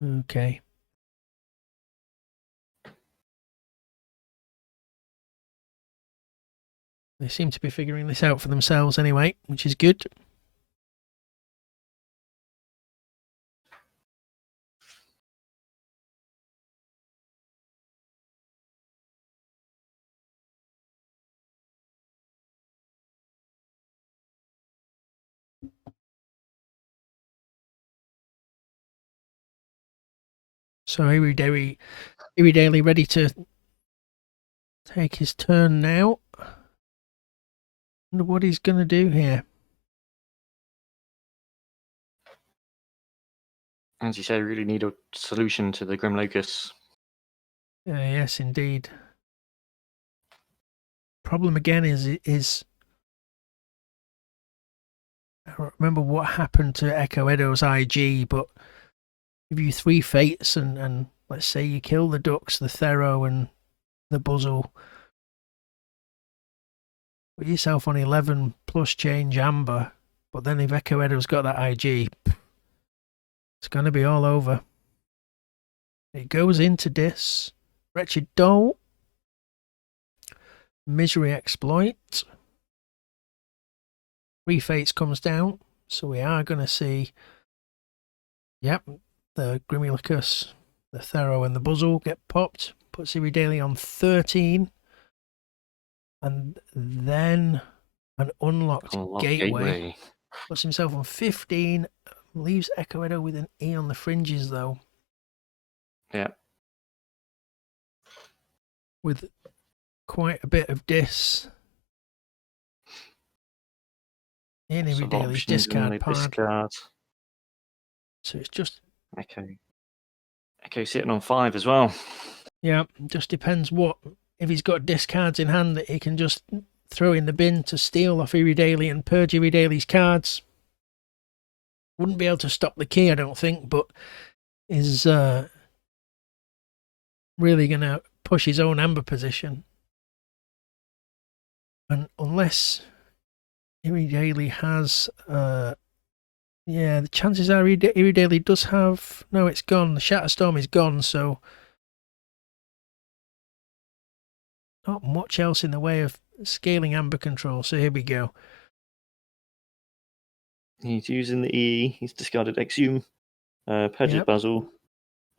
okay. They seem to be figuring this out for themselves anyway, which is good. So IrieDaily ready to take his turn now. Wonder what he's going to do here. As you say, we really need a solution to the Grim Locust. Yes, indeed. Problem again is I don't remember what happened to Eccoedo's IG, but give you 3 fates and let's say you kill the ducks, the Thero and the Buzzle. Put yourself on 11 plus change amber, but then if Eccoedo's got that IG, it's going to be all over. It goes into Dis. Wretched Doll. Misery Exploit. 3 fates comes down, so we are going to see, yep, the Grimulus, the Thero and the Buzzle get popped. Puts IrieDaily on 13. And then an unlocked gateway. Puts himself on 15. Leaves Eccoedo with an E on the fringes, though. Yeah. With quite a bit of dis. In IrieDaily's discard pile. So it's just... Echo sitting on 5 as well. Yeah, just depends what... If he's got discards in hand that he can just throw in the bin to steal off IrieDaily and purge IrieDaily's cards. Wouldn't be able to stop the key, I don't think, but is really going to push his own amber position. And unless IrieDaily has... yeah, the chances are IrieDaily does have... No, it's gone. The Shatterstorm is gone, so... Not much else in the way of scaling amber control, so here we go. He's using the E, he's discarded Exhume, purges Basil,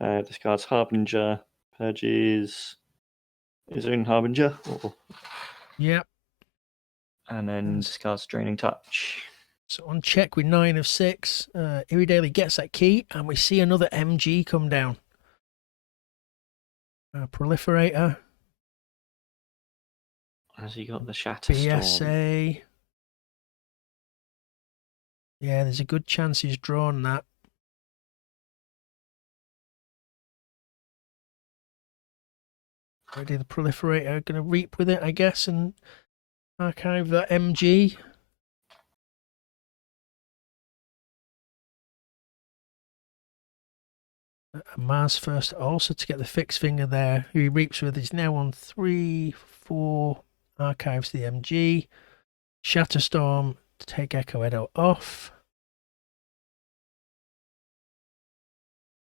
discards Harbinger, purges his own Harbinger. Yep. And then discards Draining Touch. So on check with 9 of 6, IrieDaily gets that key, and we see another MG come down. Proliferator. Has he got the Shatterstorm? BSA. Yeah, there's a good chance he's drawn that. Ready, the Proliferator going to reap with it, I guess, and archive that MG. Mars first also to get the fixed finger there. Who he reaps with is now on 3, 4. Archives the MG. Shatterstorm to take Eccoedo off.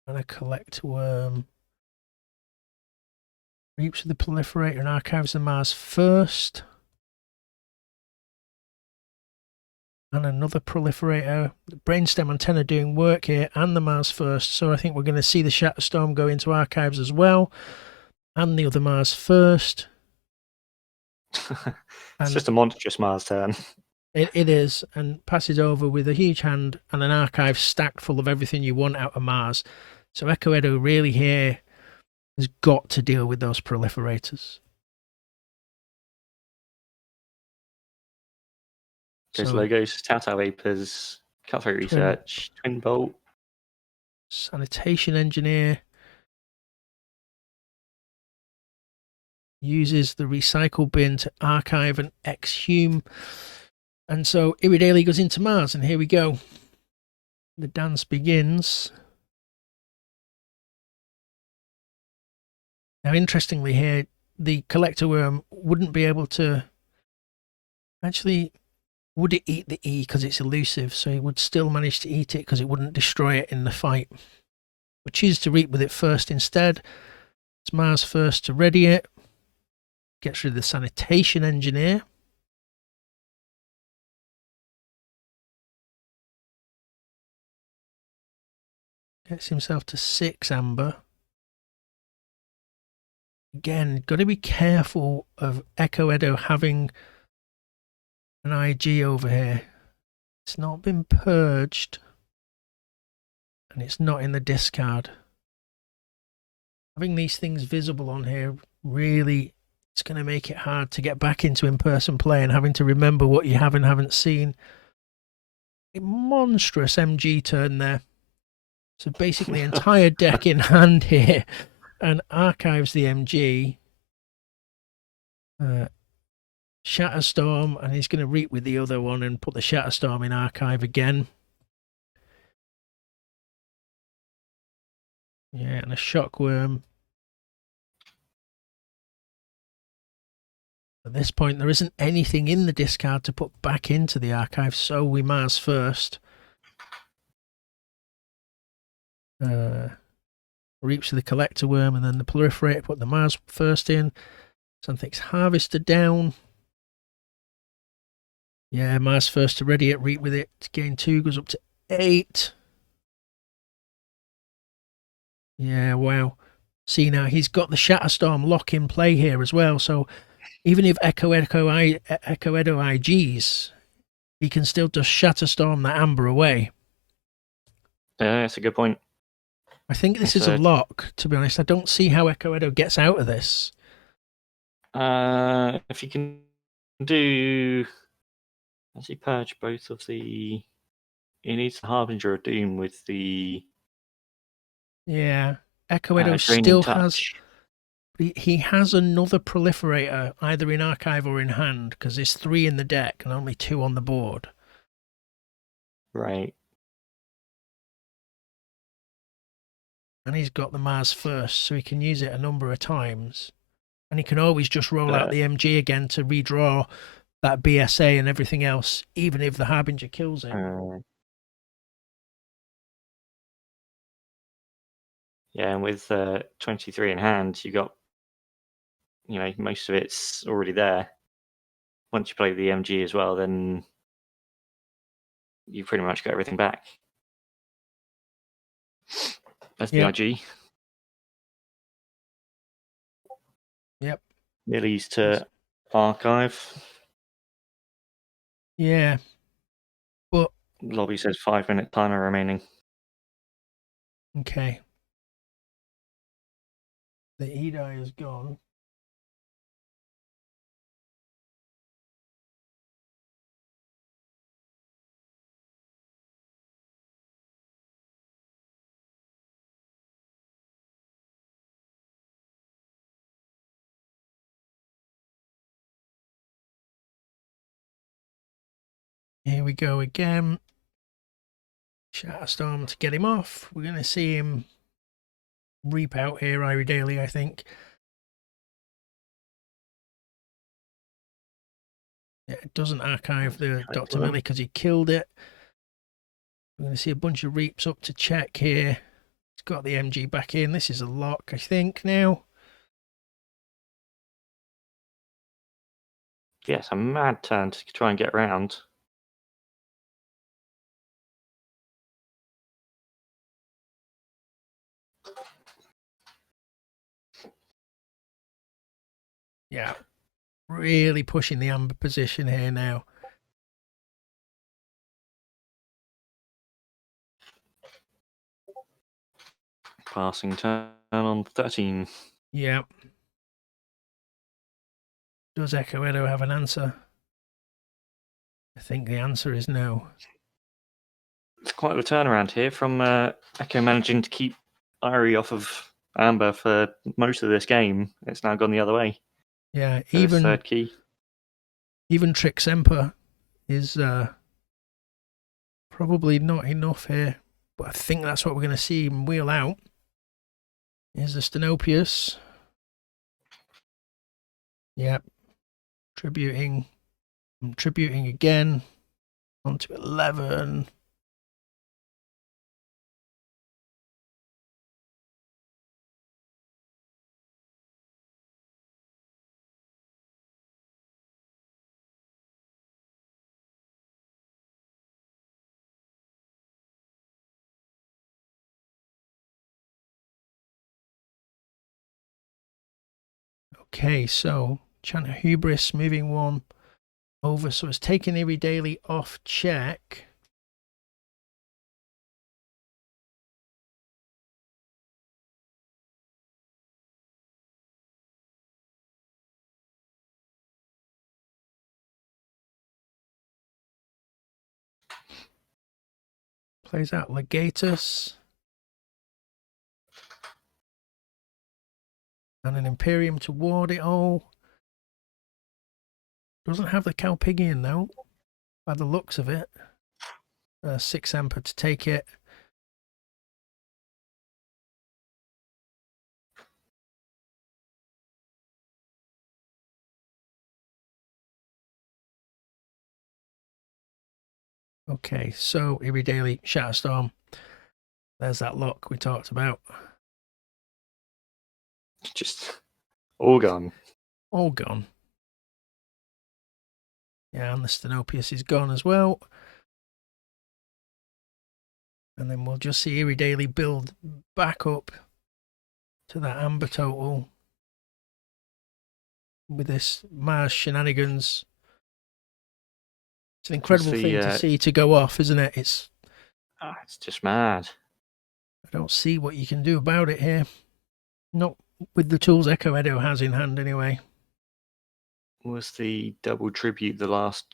And a Collect Worm. Reaps with the Proliferator and archives the Mars first. and another proliferator. The brainstem antenna doing work here, and the Mars first. So I think we're going to see the Shatterstorm go into archives as well, and the other Mars first. It's just a monstrous Mars turn. It is, and passes over with a huge hand and an archive stacked full of everything you want out of Mars. So Eccoedo really here has got to deal with those proliferators. There's So logos, Tau Vapors, Cutthroat Research, Twin Bolt. Sanitation Engineer uses the recycle bin to archive and exhume. And so IrieDaily goes into Mars, and here we go. The dance begins. Now, interestingly here, the collector worm wouldn't be able to... Actually, would it eat the E because it's elusive? So it would still manage to eat it because it wouldn't destroy it in the fight. But chooses to reap with it first instead. It's Mars first to ready it. Gets rid of the Sanitation Engineer. Gets himself to 6 amber. Again, got to be careful of Eccoedo having an IG over here. It's not been purged. And it's not in the discard. Having these things visible on here, really, it's going to make it hard to get back into in-person play and having to remember what you have and haven't seen. A monstrous MG turn there. So basically entire deck in hand here, and archives the MG. Shatterstorm, and he's going to reap with the other one and put the Shatterstorm in archive again. Yeah, and a Shockworm. At this point, there isn't anything in the discard to put back into the archive, so we Mars first. Reaps with the Collector Worm, and then the Proliferator, put the Mars first in. Something's harvested down. Yeah, Mars first to ready it, reap with it. Gain 2, goes up to 8. Yeah, wow. See now, he's got the Shatterstorm lock in play here as well, so even if Eccoedo IGs, he can still just Shatterstorm that amber away. Yeah, that's a good point. I think this is a lock, to be honest. I don't see how Eccoedo gets out of this. If you can do... Has he purged both of the... He needs the Harbinger of Doom with the... Yeah, Eccoedo still has... He has another Proliferator, either in archive or in hand, because there's 3 in the deck and only 2 on the board. Right. And he's got the Mars first, so he can use it a number of times. And he can always just roll out the MG again to redraw that BSA and everything else, even if the Harbinger kills it. Yeah, and with 23 in hand, you got, you know, most of it's already there. Once you play the MG as well, then you pretty much got everything back. That's the IG. Yep. Millie's to archive. Yeah. But Lobby says 5-minute timer remaining. Okay. The E-die is gone. Here we go again. Shatterstorm to get him off. We're going to see him reap out here, IrieDaily, I think. Yeah, it doesn't archive the Dr. Millie because he killed it. We're going to see a bunch of reaps up to check here. He's got the MG back in. This is a lock, I think, now. Yes, a mad turn to try and get around. Yeah, really pushing the amber position here now. Passing turn on 13. Yeah. Does Eccoedo have an answer? I think the answer is no. It's quite a turnaround here from Echo managing to keep Irie off of amber for most of this game. It's now gone the other way. Yeah, For this third key. even Trix Emperor is probably not enough here, but I think that's what we're going to see him wheel out. Here's the Stenopius. Yep, tributing again onto 11. Okay, so Chant Hubris moving one over, so it's taking IrieDaily off check. Plays out Legatus. And an Imperium to ward it all. Doesn't have the Calpigian though, by the looks of it. 6 Emperor to take it. Okay, so IrieDaily, Shatterstorm. There's that lock we talked about. Just all gone. All gone. Yeah, and the Stenopius is gone as well. And then we'll just see IrieDaily build back up to that amber total with this Mars shenanigans. It's an incredible thing to see to go off, isn't it? It's just mad. I don't see what you can do about it here. Not with the tools Eccoedo has in hand, anyway. Was the double tribute the last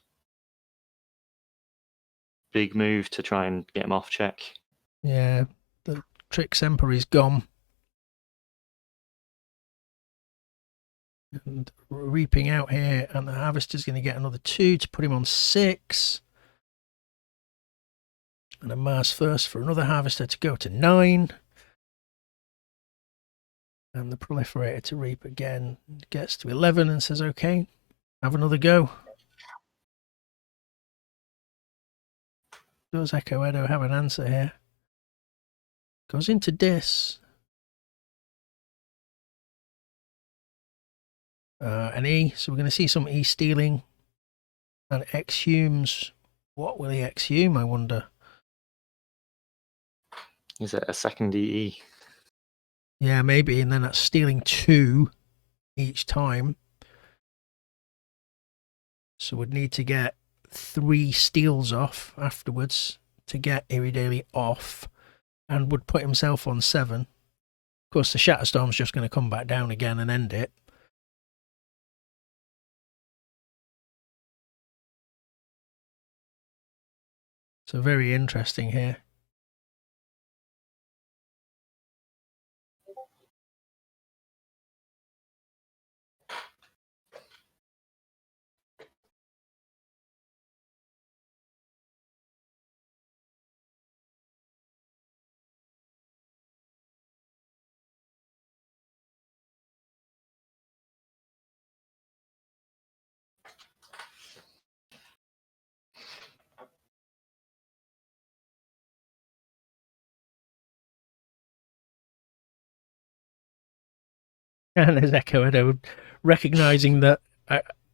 big move to try and get him off check? Yeah, the Trix Emperor is gone. And reaping out here, and the Harvester's going to get another 2 to put him on 6. And a Mars first for another Harvester to go to 9. And the Proliferator to reap again. Gets to 11 and says, okay, have another go. Does Eccoedo have an answer here? Goes into Dis. An E, so we're going to see some E stealing. And exhumes. What will he exhume, I wonder? Is it a second EE? Yeah, maybe, and then that's stealing 2 each time. So we'd need to get 3 steals off afterwards to get IrieDaily off, and would put himself on 7. Of course, the Shatterstorm's just going to come back down again and end it. So very interesting here. And there's Eccoedo recognizing that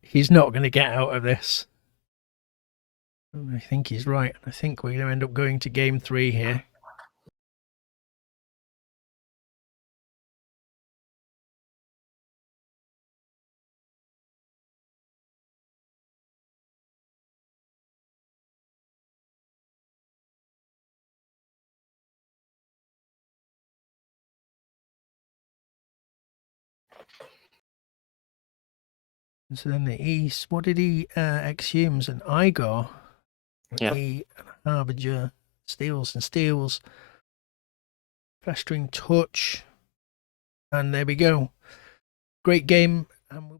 he's not going to get out of this. I think he's right. I think we're going to end up going to game 3 here. And so then the East, what did he exhumes? An Igor, Yeah. an Harbinger, steals and steals, festering touch, and there we go. Great game.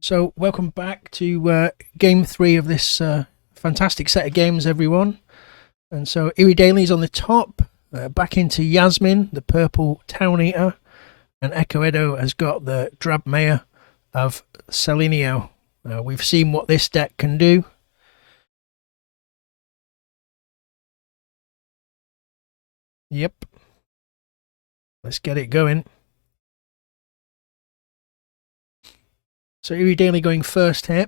So welcome back to game 3 of this fantastic set of games, everyone. And so IrieDaily's on the top, back into Yasmin, the purple Town Eater, and Eccoedo has got the drab mare of Selenio. We've seen what this deck can do. Yep. Let's get it going. So IrieDaily going first here.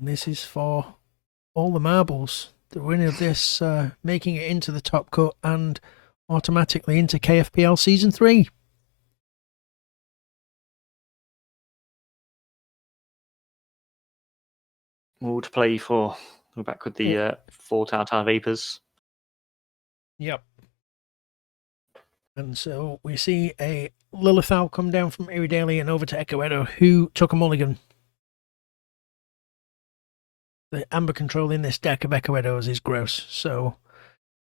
And this is for all the marbles. The winner of this making it into the top cut and automatically into KFPL Season 3. All to play for. We're back with the 4 Tower Vapors. Yep. And so we see a Lilithal come down from IrieDaily and over to Eccoedo, who took a mulligan. The amber control in this deck of Eccoedo's is gross. So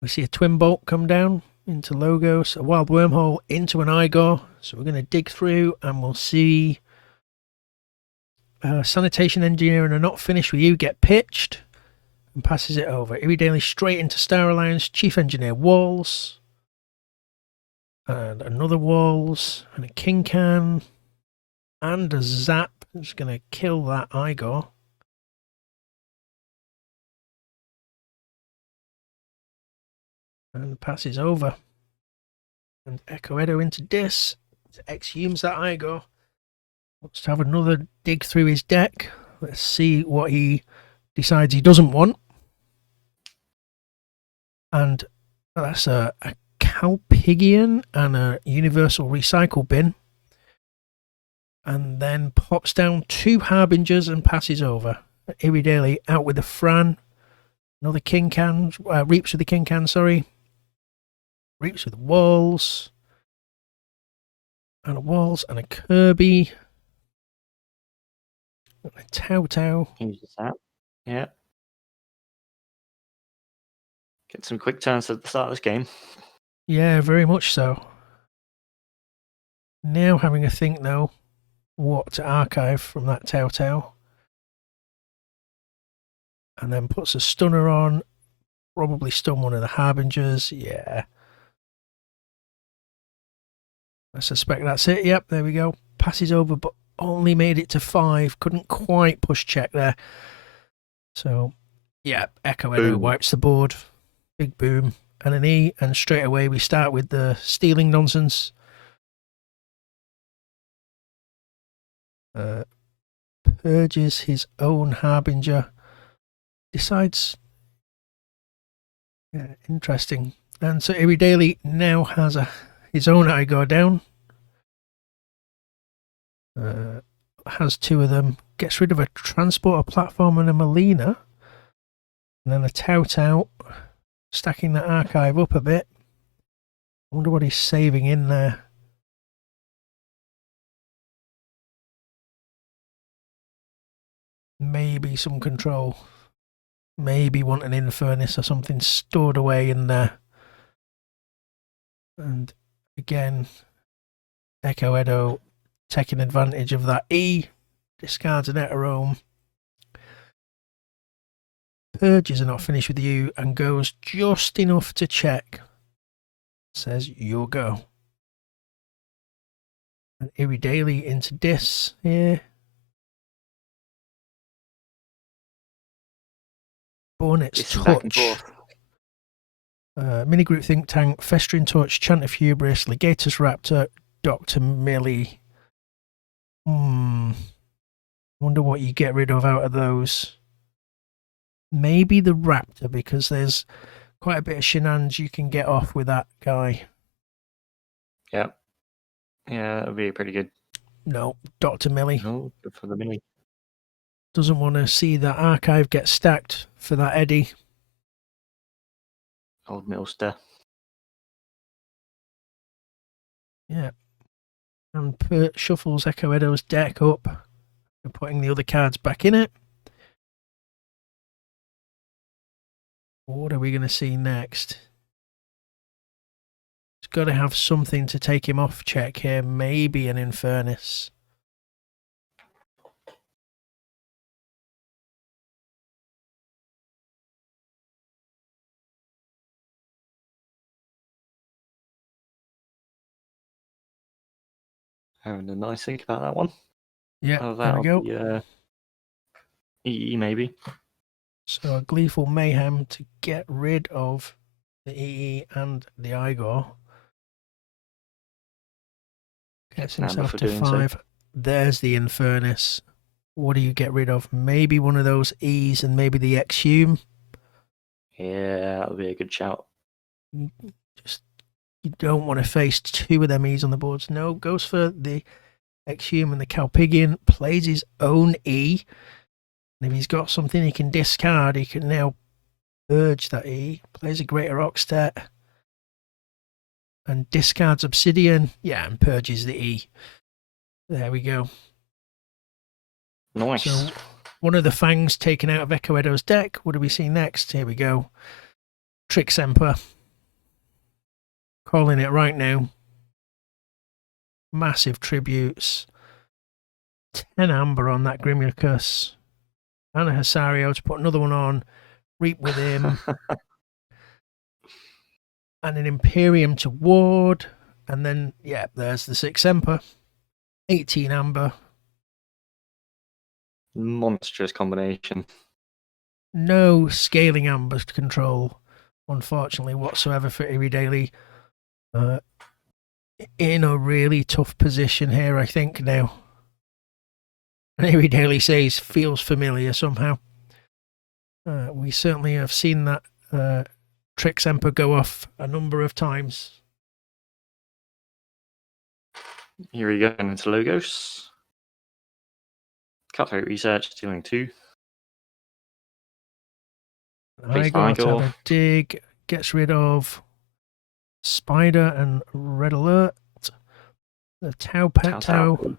we see a Twin Bolt come down into Logos, a Wild Wormhole into an Igor. So we're going to dig through and we'll see Sanitation Engineer and a Not Finished With You get pitched and passes it over. IrieDaily straight into Star Alliance, Chief Engineer Walls. And another Walls, and a King Can, and a Zap. It's going to kill that Igor. And passes over. And Eccoedo into Dis. Exhumes that Igor. Wants to have another dig through his deck. Let's see what he decides he doesn't want. And that's a Calpigian and a Universal Recycle Bin. And then pops down 2 Harbingers and passes over. IrieDaily out with the Fran. Another King Can. Reaps with the King Can, sorry. Reaps with Walls. And a Walls and a Kirby. And a Tau. Uses that. Yeah. Get some quick turns at the start of this game. Yeah, very much so. Now having a think, though, what to archive from that Tau. And then puts a stunner on. Probably stun one of the Harbingers. Yeah. I suspect that's it. Yep, there we go. Passes over, but only made it to 5. Couldn't quite push check there. So, yeah, Eccoedo wipes the board. Big boom. And an E. And straight away we start with the stealing nonsense. Purges his own Harbinger. Decides. Yeah, interesting. And so IrieDaily now has his own Igor down. Has 2 of them. Gets rid of a Transporter Platform and a Melina. And then a Tau. Stacking that archive up a bit. I wonder what he's saving in there. Maybe some control. Maybe want an Infernus or something stored away in there. And again, Eccoedo taking advantage of that E. Discards an Eterome. Purges are not finished with you and goes just enough to check. Says you'll go. And IrieDaily into Dis here. Bornet's Touch. Mini Group Think Tank, Festering Touch, Chant of Hubris, Legatus Raptor, Dr. Millie. Wonder what you get rid of out of those. Maybe the Raptor, because there's quite a bit of shenanigans you can get off with that guy. Yeah. Yeah, that would be pretty good. No, Dr. Millie. Oh, good for the Millie. Doesn't want to see that archive get stacked for that Eddie. Old Milster. Yeah. and shuffles Eccoedo's deck up and putting the other cards back in it. What are we going to see next? He's got to have something to take him off check here. Maybe an Infernus. Having a nice think about that one. Yeah, Oh, there we go. The EE maybe. So a Gleeful Mayhem to get rid of the EE and the Igor. Gets himself to 5. So. There's the Infernus. What do you get rid of? Maybe one of those E's and maybe the Exhume. Yeah, that would be a good shout. Just you don't want to face 2 of them E's on the boards. No, goes for the Exhume and the Calpigian, plays his own E. And if he's got something he can discard, he can now purge that E. Plays a Greater Oxtet and discards Obsidian. Yeah, and purges the E. There we go. Nice. So one of the Fangs taken out of Eccoedo's deck. What do we see next? Here we go. Trix Emperor. Calling it right now. Massive tributes. 10 amber on that Grimurkus. And a Hasario to put another one on. Reap with him. And an Imperium to ward. And then, yeah, there's the 6 Emperor. 18 amber. Monstrous combination. No scaling amber control, unfortunately, whatsoever for IrieDaily. In a really tough position here, I think, now. And IrieDaily says feels familiar somehow. We certainly have seen that Trix Emperor go off a number of times. Here we go into Logos. Cutthroat Research, dealing 2. Igor to have a dig, gets rid of Spider and Red Alert. The Tau Pet Tau.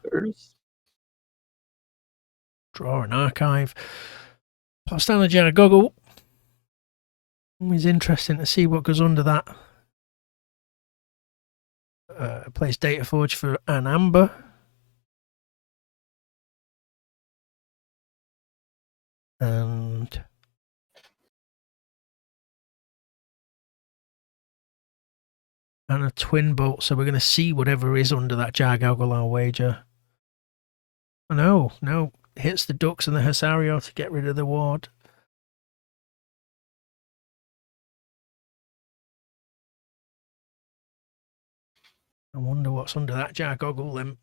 Draw an archive. Pops down the Jar Goggle. Always interesting to see what goes under that. Plays Data Forge for an amber. And a Twin Bolt. So we're going to see whatever is under that Jar Goggle, I'll wager. Oh, no. Hits the Ducks and the Hasario to get rid of the ward. I wonder what's under that Jar Goggle then.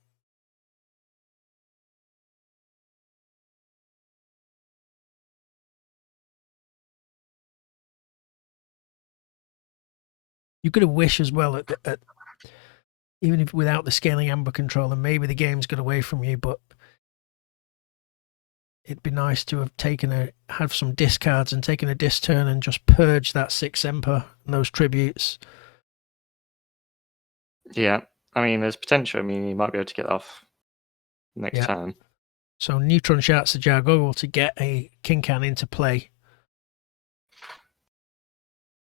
You could have wished as well at even if without the scaling amber control, and maybe the game's got away from you, but it'd be nice to have some discards and taken a dis turn and just purge that 6 Emperor and those tributes. Yeah, I mean, there's potential. I mean, you might be able to get off next turn. So Neutron Sharks the Jar Goggle to get a Kinkan into play.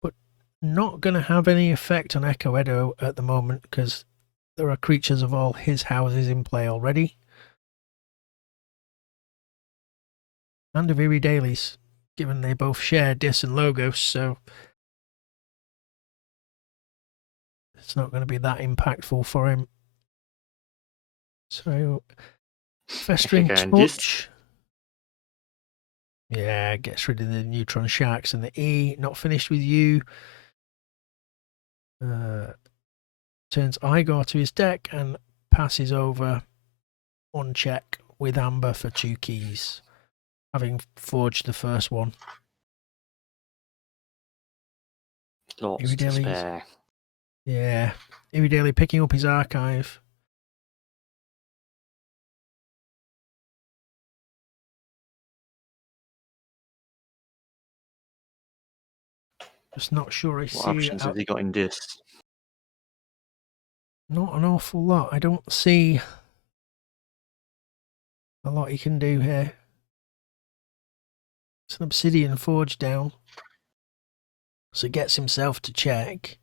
But not going to have any effect on Eccoedo at the moment because there are creatures of all his houses in play already. And of IrieDaily's, given they both share Dis and Logos, so it's not going to be that impactful for him. So, Festering Touch. Yeah, gets rid of the Neutron Sharks and the E. Not finished with you. Turns Igor to his deck and passes over on check with Amber for 2 keys, having forged the first one. Lots to spare. Yeah, IrieDaily picking up his archive. Just not sure I see what options have you got in Dis? Not an awful lot. I don't see a lot he can do here. It's an obsidian forge down. So he gets himself to check.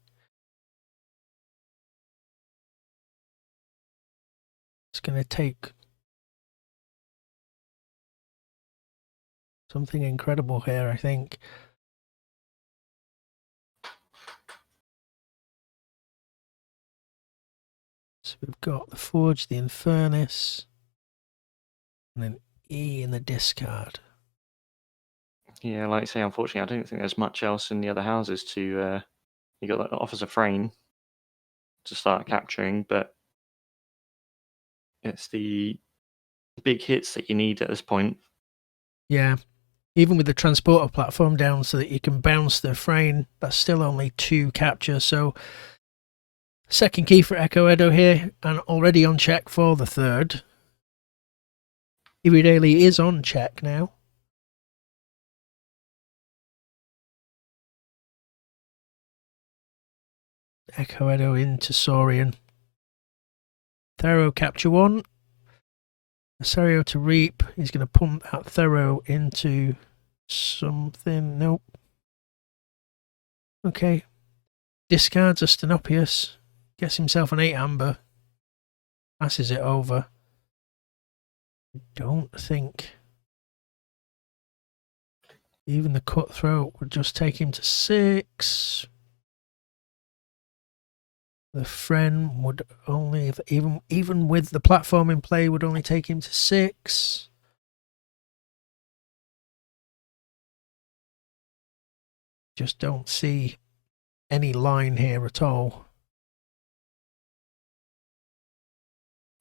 It's going to take something incredible here, I think. So we've got the forge, the infernus, and then E in the discard. Yeah, like I say, unfortunately, I don't think there's much else in the other houses to. You got that offers a frame to start capturing, but it's the big hits that you need at this point. Yeah, even with the transporter platform down so that you can bounce the frame, that's still only 2 capture. So second key for Eccoedo here, and already on check for the third. IrieDaily is on check now. Eccoedo into Saurian. Thero capture 1. Asario to reap. He's going to pump that Thero into something. Nope. Okay. Discards a Stenopius. Gets himself an 8 amber. Passes it over. Don't think even the cutthroat would just take him to 6. The friend would only, even with the platform in play, would only take him to 6. Just don't see any line here at all.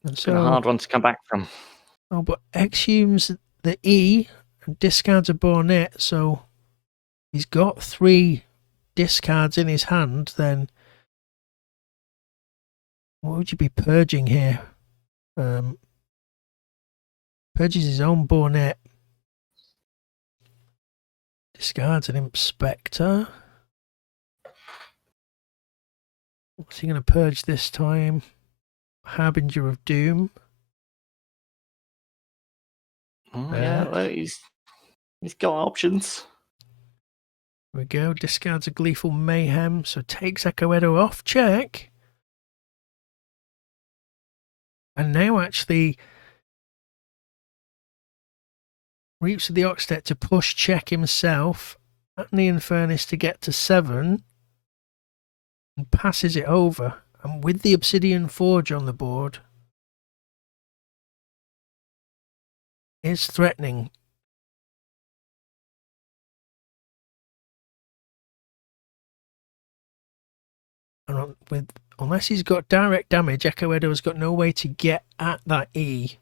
And It's been a hard one to come back from. Oh, but exhumes the E and discards a Bornet, so he's got 3 discards in his hand. Then what would you be purging here? Purges his own Bornet. Discards an Inspector. What's he going to purge this time? Harbinger of Doom. Oh, yeah, well, he's got options. There we go. Discards a Gleeful Mayhem, so takes Eccoedo off check. And now actually reaps with the Oxtet to push check himself and the Infernus to get to 7 and passes it over. And with the Obsidian Forge on the board, is threatening. And unless he's got direct damage, Eccoedo has got no way to get at that E.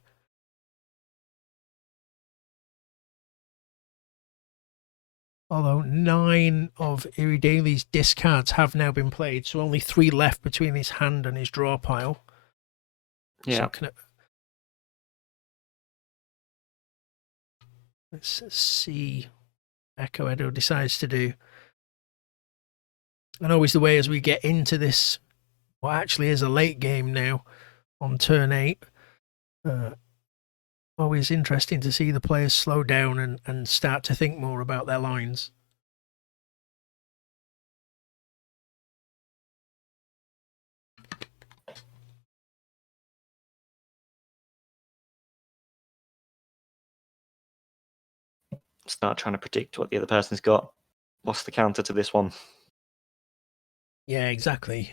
Although 9 of IrieDaily's discards have now been played, so only 3 left between his hand and his draw pile. Yeah. So let's see Eccoedo decides to do. And always the way as we get into this, what actually is a late game now on turn 8, always interesting to see the players slow down and start to think more about their lines. Start trying to predict what the other person's got. What's the counter to this one? Yeah, exactly.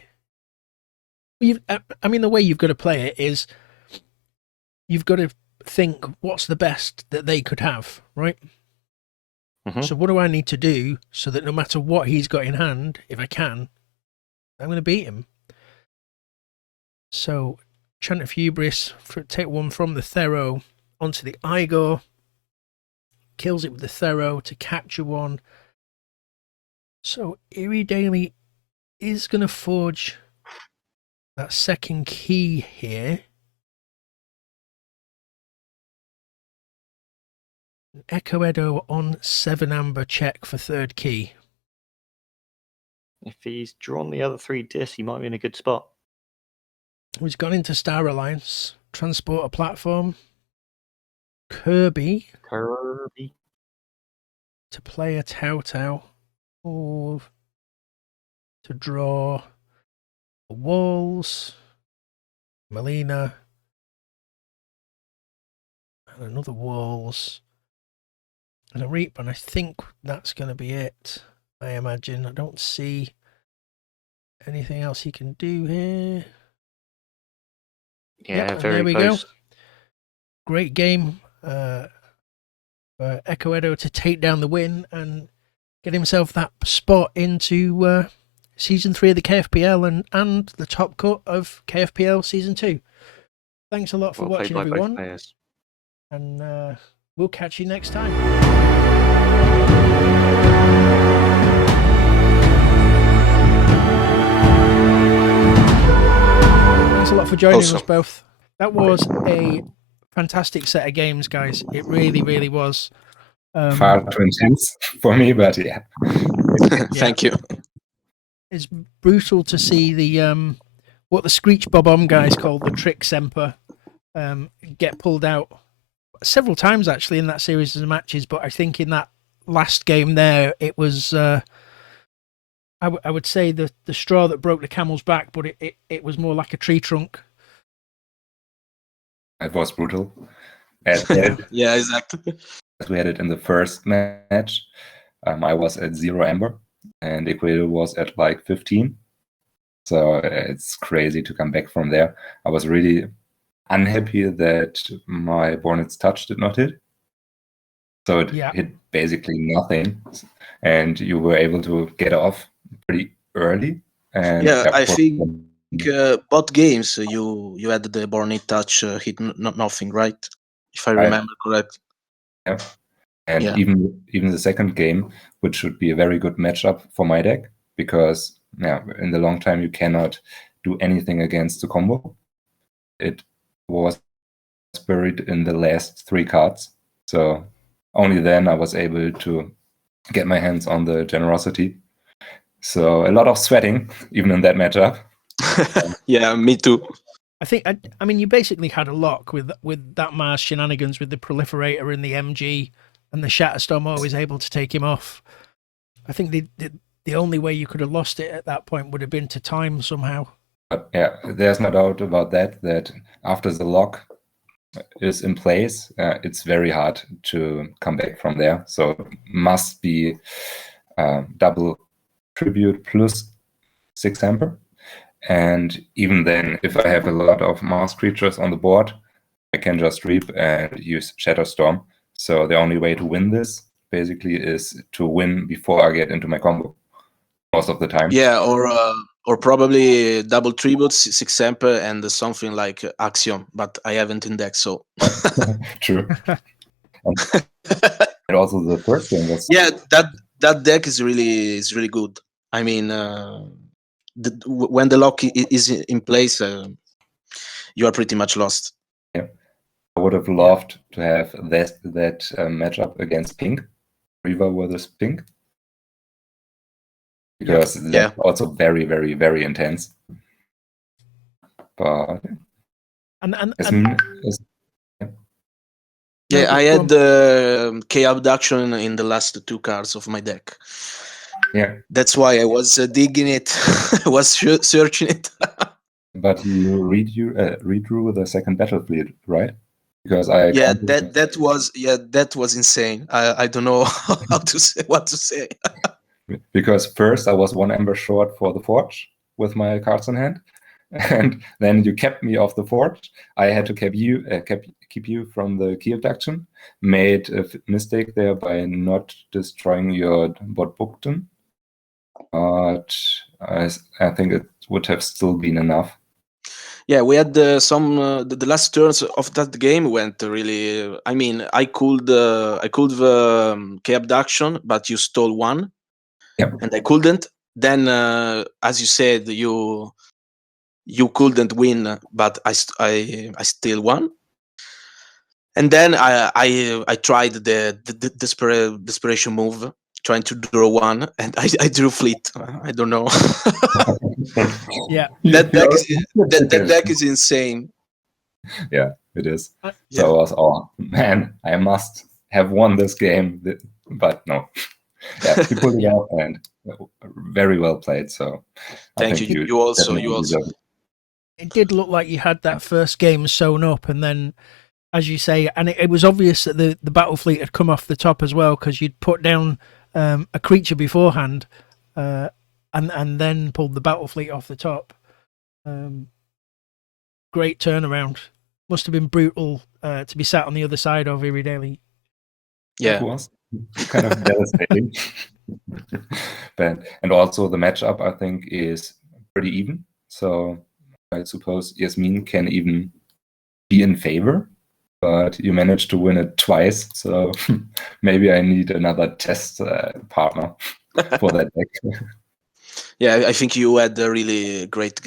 I mean, the way you've got to play it is you've got to think what's the best that they could have, right? Mm-hmm. So what do I need to do so that no matter what he's got in hand, if I can, I'm going to beat him? So Chant of Hubris, take 1 from the Thero onto the Igor, kills it with the Thero to capture 1. So IrieDaily is going to forge that second key here. Eccoedo on 7 amber check for third key. If he's drawn the other 3 discs, he might be in a good spot. who's gone into Star Alliance, Transporter Platform, Kirby to play a Tau, or to draw Walls, Melina, and another Walls, and a Reap, and I think that's going to be it. I imagine. I don't see anything else he can do here. Yeah, and very there we close. go. Great game for Eccoedo to take down the win and get himself that spot into Season 3 of the KFPL and the top cut of KFPL Season 2. Thanks a lot for watching, everyone. And we'll catch you next time. Thanks a lot for joining us both. That was a fantastic set of games, guys. It really, really was. Far too intense for me, but yeah. Thank you. It's brutal to see the what the Screech Bob-omb guys called the Trick Semper get pulled out several times actually in that series of matches. But I think in that last game there, it was I would say the straw that broke the camel's back, but it was more like a tree trunk. It was brutal. Yeah, exactly. We had it in the first match. I was at 0 Ember, and Eccoedo was at like 15. So it's crazy to come back from there. I was really unhappy that my Bornet's touch did not hit. So it hit basically nothing, and you were able to get off pretty early. And I think both games you had the Bornet touch hit nothing, right? If I remember correctly. Yeah. And even the second game, which should be a very good matchup for my deck, because in the long time you cannot do anything against the combo. It was buried in the last 3 cards. So only then I was able to get my hands on the generosity. So a lot of sweating, even in that matchup. Yeah, me too. I mean, you basically had a lock with that Mars shenanigans with the Proliferator and the MG, and the Shatterstorm always able to take him off. I think the only way you could have lost it at that point would have been to time somehow. But yeah, there's no doubt about that after the lock is in place, it's very hard to come back from there. So it must be double tribute plus 6 Ember. And even then, if I have a lot of Mars creatures on the board, I can just Reap and use Shatterstorm. So the only way to win this basically is to win before I get into my combo most of the time. Yeah, or probably double tributes, 6 Emper, and something like Axiom, but I haven't indexed, so. True. And also the first game was... Yeah, that deck is really good. I mean, when the lock is in place, you are pretty much lost. Yeah, I would have loved to have that matchup against Pink, Riva versus Pink, because that's also very, very, very intense. But I had the K abduction in the last 2 cards of my deck. Yeah, that's why I was digging it. I was searching it. But you redrew the second battle fleet, right? Because that was insane. I don't know what to say. Because first I was 1 Ember short for the Forge with my cards in hand, and then you kept me off the Forge. I had to keep you from the key abduction. Made a mistake there by not destroying your bot Bookton, but I think it would have still been enough. Yeah, we had the last turns of that game went really. I mean, I could the K abduction, but you stole 1, and I couldn't. Then, as you said, you couldn't win, but I still won. And then I tried the desperation move, trying to draw one, and I drew Fleet. I don't know. Yeah. That deck is insane. Yeah, it is. Yeah. So I was, oh man, I must have won this game, but no. Yeah, he pulled it off, and very well played. So I Thank think you. You also. It did look like you had that first game sewn up, and then, as you say, and it was obvious that the battle fleet had come off the top as well, because you'd put down a creature beforehand, and then pulled the battle fleet off the top. Great turnaround. Must have been brutal to be sat on the other side of IrieDaily. Yeah, it was kind of devastating. And also the matchup, I think, is pretty even. So I suppose Yasmin can even be in favor, but you managed to win it twice. So maybe I need another test partner for that deck. Yeah, I think you had a really great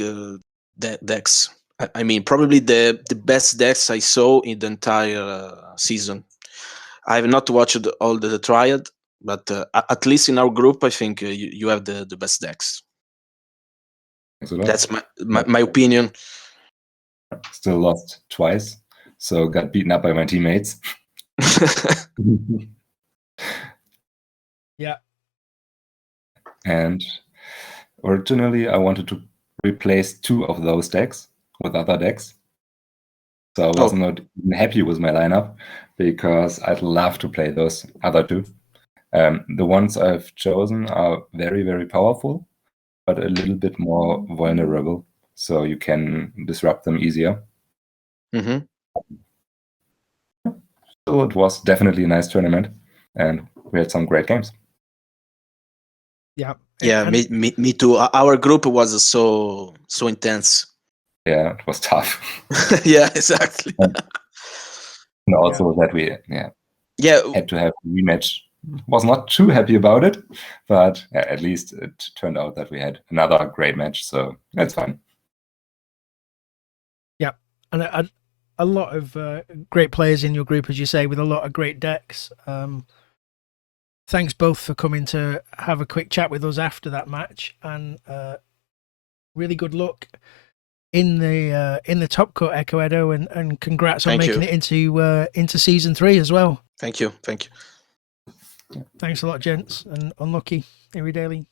decks. I mean, probably the best decks I saw in the entire season. I have not watched all the triad, but at least in our group, I think you have the best decks. That's my opinion. Still lost twice, so got beaten up by my teammates. Yeah. And originally, I wanted to replace 2 of those decks with other decks. So I was not even happy with my lineup, because I'd love to play those other 2. The ones I've chosen are very, very powerful, but a little bit more vulnerable, so you can disrupt them easier. Mm-hmm. So it was definitely a nice tournament, and we had some great games. Yeah. Yeah, me too. Our group was so intense. Yeah, it was tough. Yeah, exactly. And also that we had to have a rematch. Was not too happy about it, but at least it turned out that we had another great match, so that's fine. Yeah, and a lot of great players in your group, as you say, with a lot of great decks. Thanks both for coming to have a quick chat with us after that match, and really good luck in the Top Cut, Eccoedo, and congrats on making it into season 3 as well. Thank you. Thanks a lot, gents, and unlucky IrieDaily.